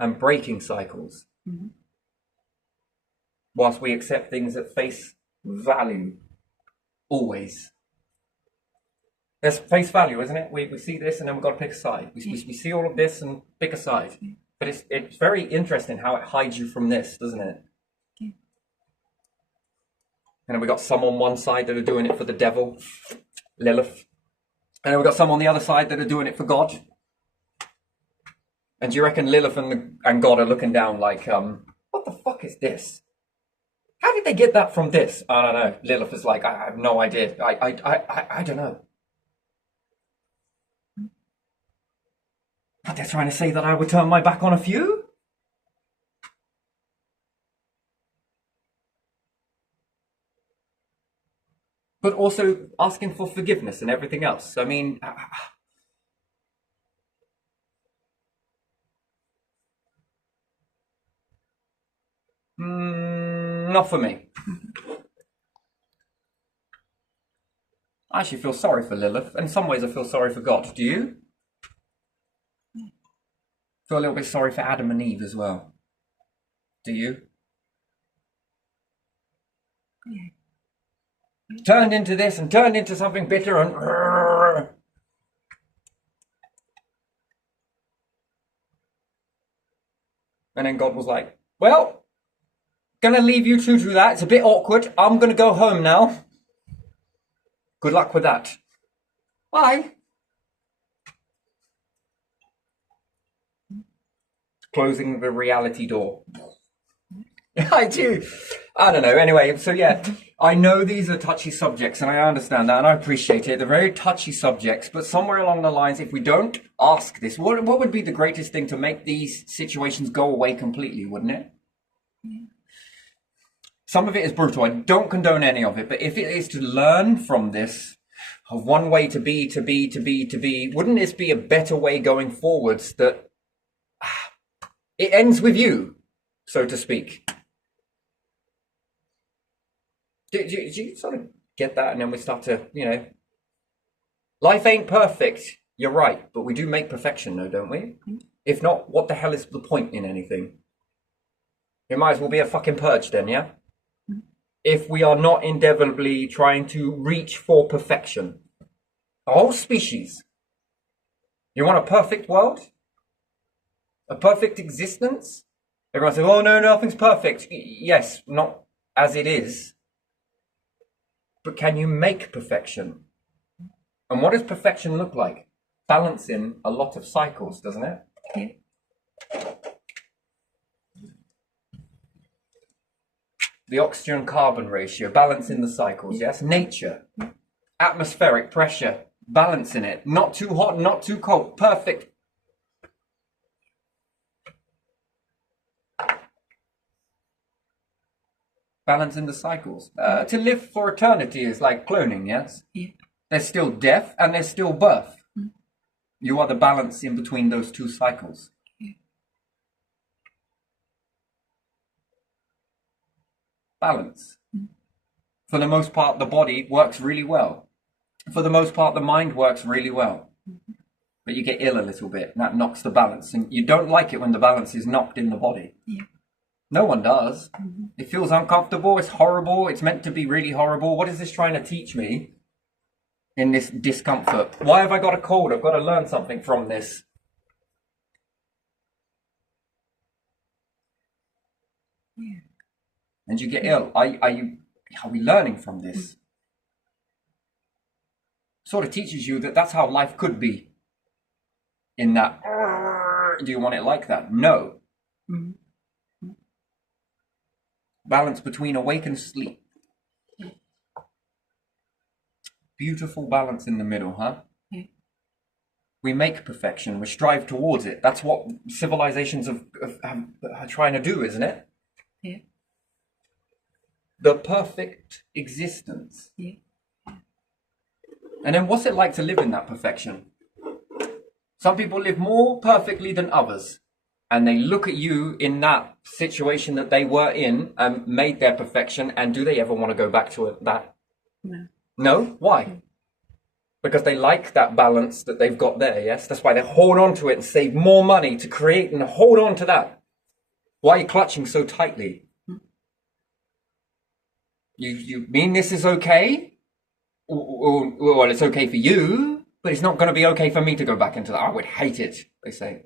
And breaking cycles. Mm-hmm. Whilst we accept things at face value. Always. There's face value, isn't it? We see this and then we've got to pick a side. We see all of this and pick a side. But it's very interesting how it hides you from this, doesn't it? Yeah. And then we got some on one side that are doing it for the devil, Lilith. And then we got some on the other side that are doing it for God. And do you reckon Lilith and God are looking down like, what the fuck is this? How did they get that from this? I don't know. Lilith is like, I have no idea. I don't know. But they're trying to say that I would turn my back on a few? But also asking for forgiveness and everything else. I mean, not for me. I actually feel sorry for Lilith. In some ways I feel sorry for God. Do you? Feel a little bit sorry for Adam and Eve as well. Do you? Yeah. Turned into this and turned into something bitter and... And then God was like, well, gonna leave you two to that. It's a bit awkward. I'm gonna go home now. Good luck with that. Bye. Closing the reality door. I do. I don't know. Anyway, so yeah, I know these are touchy subjects and I understand that and I appreciate it. They're very touchy subjects, but somewhere along the lines, if we don't ask this, what would be the greatest thing to make these situations go away completely, wouldn't it? Yeah. Some of it is brutal. I don't condone any of it, but if it is to learn from this, of one way to be, wouldn't this be a better way going forwards that it ends with you, so to speak? Do you sort of get that? And then we start to, life ain't perfect. You're right, but we do make perfection though, don't we? If not, what the hell is the point in anything? It might as well be a fucking purge then, yeah? If we are not endeavorably trying to reach for perfection. A whole species. You want a perfect world? A perfect existence? Everyone says, oh no, nothing's perfect. Yes, not as it is. But can you make perfection? And what does perfection look like? Balancing a lot of cycles, doesn't it? Yeah. The oxygen-carbon ratio, balancing the cycles, yes? Nature, atmospheric pressure, balancing it. Not too hot, not too cold, perfect. Balancing the cycles. To live for eternity is like cloning, yes? Yeah. There's still death and there's still birth. You are the balance in between those two cycles. Yeah. Balance. For the most part, the body works really well. For the most part, the mind works really well. But you get ill a little bit, and that knocks the balance. And you don't like it when the balance is knocked in the body. Yeah. No one does. It feels uncomfortable, it's horrible, it's meant to be really horrible. What is this trying to teach me in this discomfort? Why have I got a cold? I've got to learn something from this. Yeah. And you get ill. Are we learning from this? Sort of teaches you that that's how life could be. In that, do you want it like that? No. Mhm. Balance between awake and sleep. Beautiful balance in the middle, huh? Yeah. We make perfection, we strive towards it. That's what civilizations are trying to do, isn't it? Yeah. The perfect existence. Yeah. And then what's it like to live in that perfection? Some people live more perfectly than others. And they look at you in that situation that they were in and made their perfection. And do they ever want to go back to that? No. No? Why? Because they like that balance that they've got there, yes? That's why they hold on to it and save more money to create and hold on to that. Why are you clutching so tightly? You mean this is okay? Well, it's okay for you, but it's not going to be okay for me to go back into that. I would hate it, they say.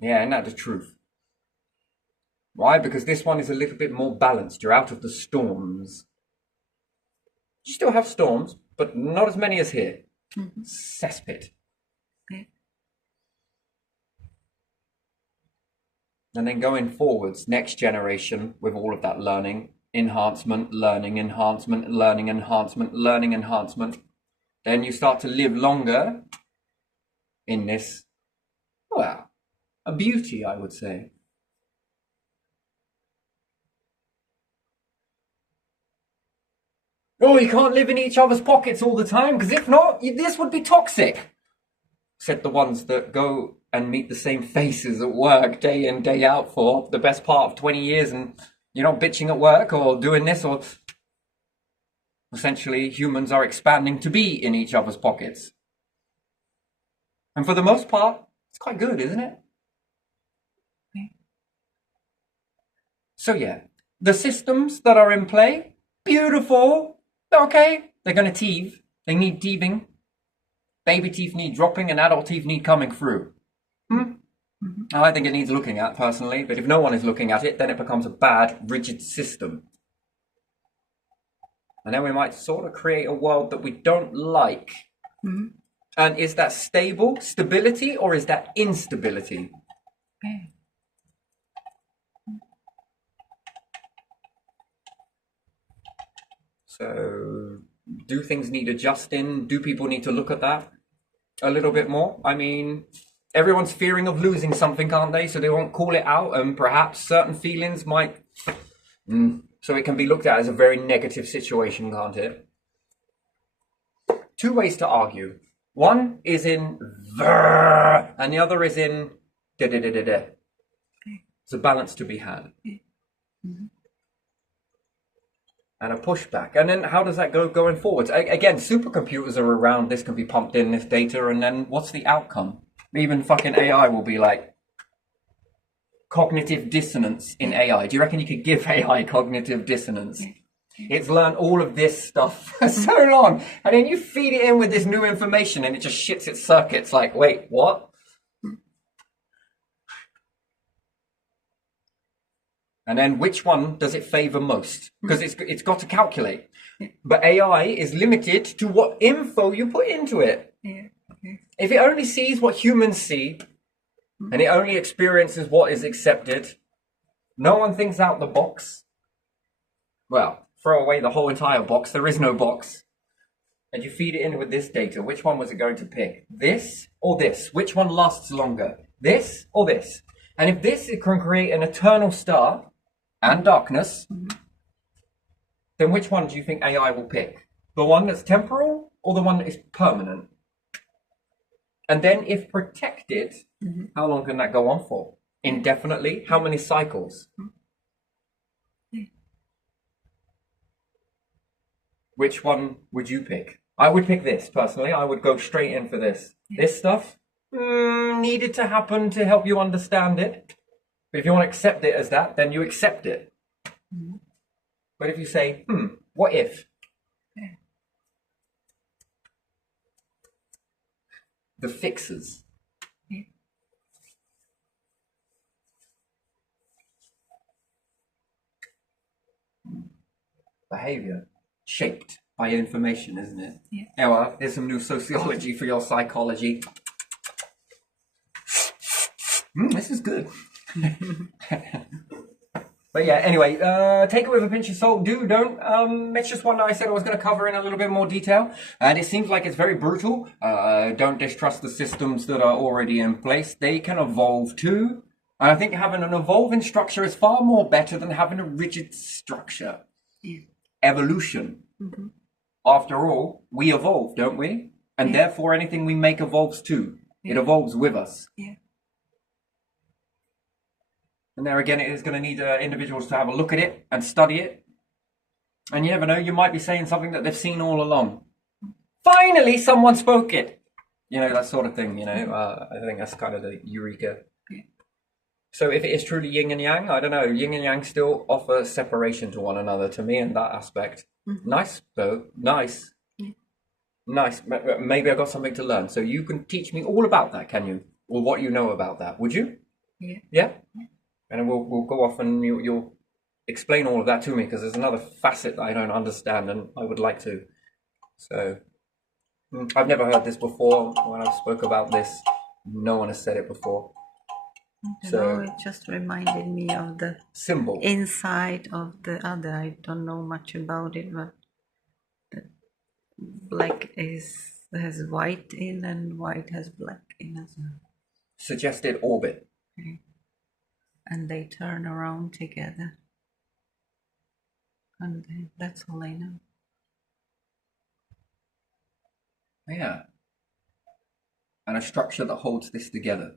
Yeah, isn't that the truth? Why? Because this one is a little bit more balanced. You're out of the storms. You still have storms, but not as many as here. Cesspit. Okay. And then going forwards, next generation with all of that learning, enhancement, learning, enhancement, learning, enhancement, learning, enhancement. Then you start to live longer in this, well, a beauty, I would say. Oh, you can't live in each other's pockets all the time, because if not, this would be toxic. Said the ones that go and meet the same faces at work day in, day out for the best part of 20 years, and you're not bitching at work or doing this, or essentially humans are expanding to be in each other's pockets. And for the most part, it's quite good, isn't it? Okay. So yeah, the systems that are in play, beautiful. Okay, they're going to teeth. They need teething. Baby teeth need dropping and adult teeth need coming through. I think it needs looking at, personally, but if no one is looking at it, then it becomes a bad, rigid system. And then we might sort of create a world that we don't like. And is that stability, or is that instability? Okay. So, do things need adjusting? Do people need to look at that a little bit more? I mean, everyone's fearing of losing something, can't they? So they won't call it out, and perhaps certain feelings might... So it can be looked at as a very negative situation, can't it? Two ways to argue. One is in and the other is in There's a balance to be had. And a pushback. And then how does that go going forwards? Again, supercomputers are around, this can be pumped in, this data, and then what's the outcome? Even fucking AI will be like, cognitive dissonance in AI. Do you reckon you could give AI cognitive dissonance? It's learned all of this stuff for so long, and then you feed it in with this new information and it just shits its circuits like, wait, what? And then which one does it favor most? Because it's got to calculate. But AI is limited to what info you put into it. Yeah. Okay. If it only sees what humans see, and it only experiences what is accepted, no one thinks out the box. Well, throw away the whole entire box. There is no box. And you feed it in with this data. Which one was it going to pick? This or this? Which one lasts longer? This or this? And if this it can create an eternal star and darkness, then which one do you think AI will pick? The one that's temporal or the one that is permanent? And then if protected, how long can that go on for? Indefinitely? How many cycles? Which one would you pick? I would pick this, personally. I would go straight in for this. This stuff needed to happen to help you understand it. But if you want to accept it as that, then you accept it. But if you say, what if? The fixes. Behavior shaped by information, isn't it? Yeah, well, here's some new sociology for your psychology. This is good. But yeah, anyway, take it with a pinch of salt. Don't. It's just one that I said I was going to cover in a little bit more detail. And it seems like it's very brutal. Don't distrust the systems that are already in place. They can evolve too. And I think having an evolving structure is far more better than having a rigid structure. Evolution. After all, we evolve, don't we? And therefore anything we make evolves too. It evolves with us. And there again, it is going to need individuals to have a look at it and study it. And you never know, you might be saying something that they've seen all along. Finally, someone spoke it. You know, that sort of thing, you know. I think that's kind of the eureka. So if it is truly yin and yang, I don't know. Yin and yang still offer separation to one another to me in that aspect. Nice, though. Nice. Nice. Maybe I got something to learn. So you can teach me all about that, can you? Or what you know about that. Would you? Yeah? And we'll go off and you'll explain all of that to me, because there's another facet that I don't understand and I would like to. So I've never heard this before. When I spoke about this, no one has said it before. So it just reminded me of the symbol inside of the other. I don't know much about it, but the black has white in and white has black in as well. Suggested orbit. And they turn around together. And that's all I know. Yeah. And a structure that holds this together.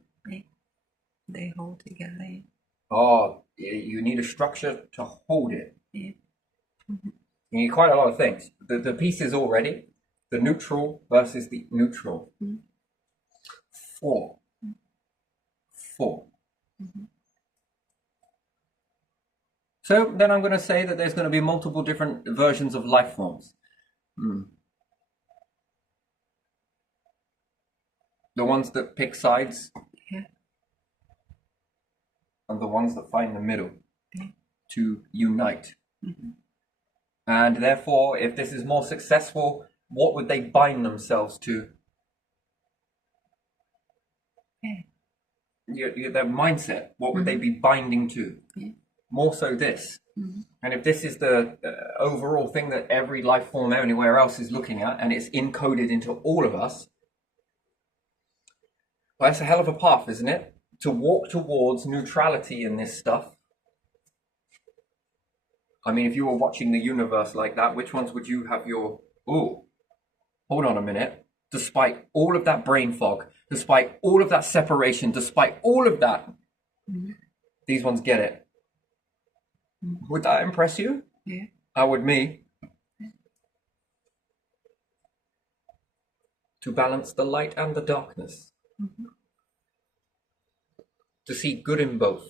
They hold together. Oh, you need a structure to hold it. You need quite a lot of things. The pieces already, the neutral versus the neutral. 4. So then I'm going to say that there's going to be multiple different versions of life forms. The ones that pick sides. And the ones that find the middle to unite. And therefore, if this is more successful, what would they bind themselves to? Their mindset, what would they be binding to? More so this. And if this is the overall thing that every life form anywhere else is looking at, and it's encoded into all of us, well, that's a hell of a path, isn't it? To walk towards neutrality in this stuff. I mean, if you were watching the universe like that, which ones would you have your... Oh, hold on a minute. Despite all of that brain fog, despite all of that separation, despite all of that, these ones get it. Would that impress you? How would me? To balance the light and the darkness. To see good in both.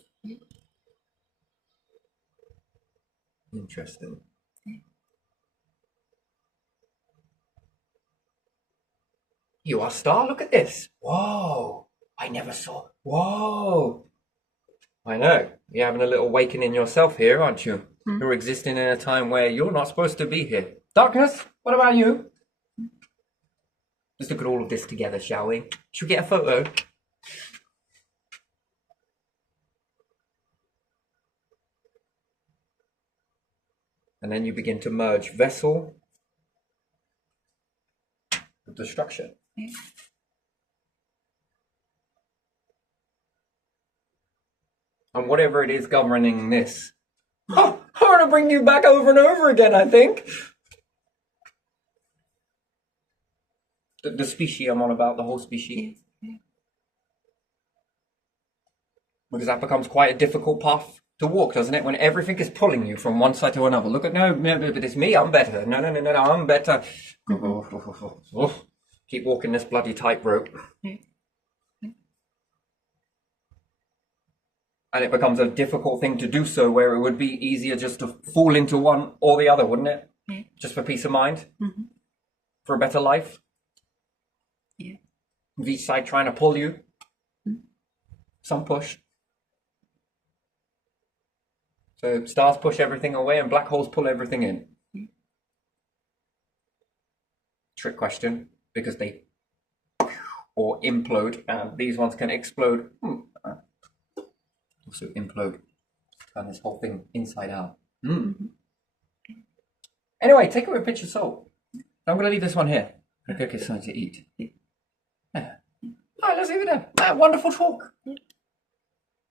Interesting. You are Star, look at this. Whoa. I never saw. Whoa. I know. You're having a little awakening yourself here, aren't you? You're existing in a time where you're not supposed to be here. Darkness, what about you? Let's look at all of this together, shall we? Should we get a photo? And then you begin to merge vessel with the structure. And whatever it is governing this. Oh, I want to bring you back over and over again, I think. The species I'm on about, the whole species. Yes. Yeah. Because that becomes quite a difficult path to walk, doesn't it? When everything is pulling you from one side to another. Look at, no, but it's me, I'm better. No, I'm better. Keep walking this bloody tightrope. Yeah. And it becomes a difficult thing to do so, where it would be easier just to fall into one or the other, wouldn't it? Yeah. Just for peace of mind, Mm-hmm. for a better life. Yeah. With each side trying to pull you. Mm. Some push. So stars push everything away and black holes pull everything in. Mm. Trick question, because they or implode, and these ones can explode. Also implode. Turn this whole thing inside out. Anyway, take away a pinch of salt. I'm going to leave this one here. Okay, something to eat. Yeah. All right, let's leave it there. Wonderful talk.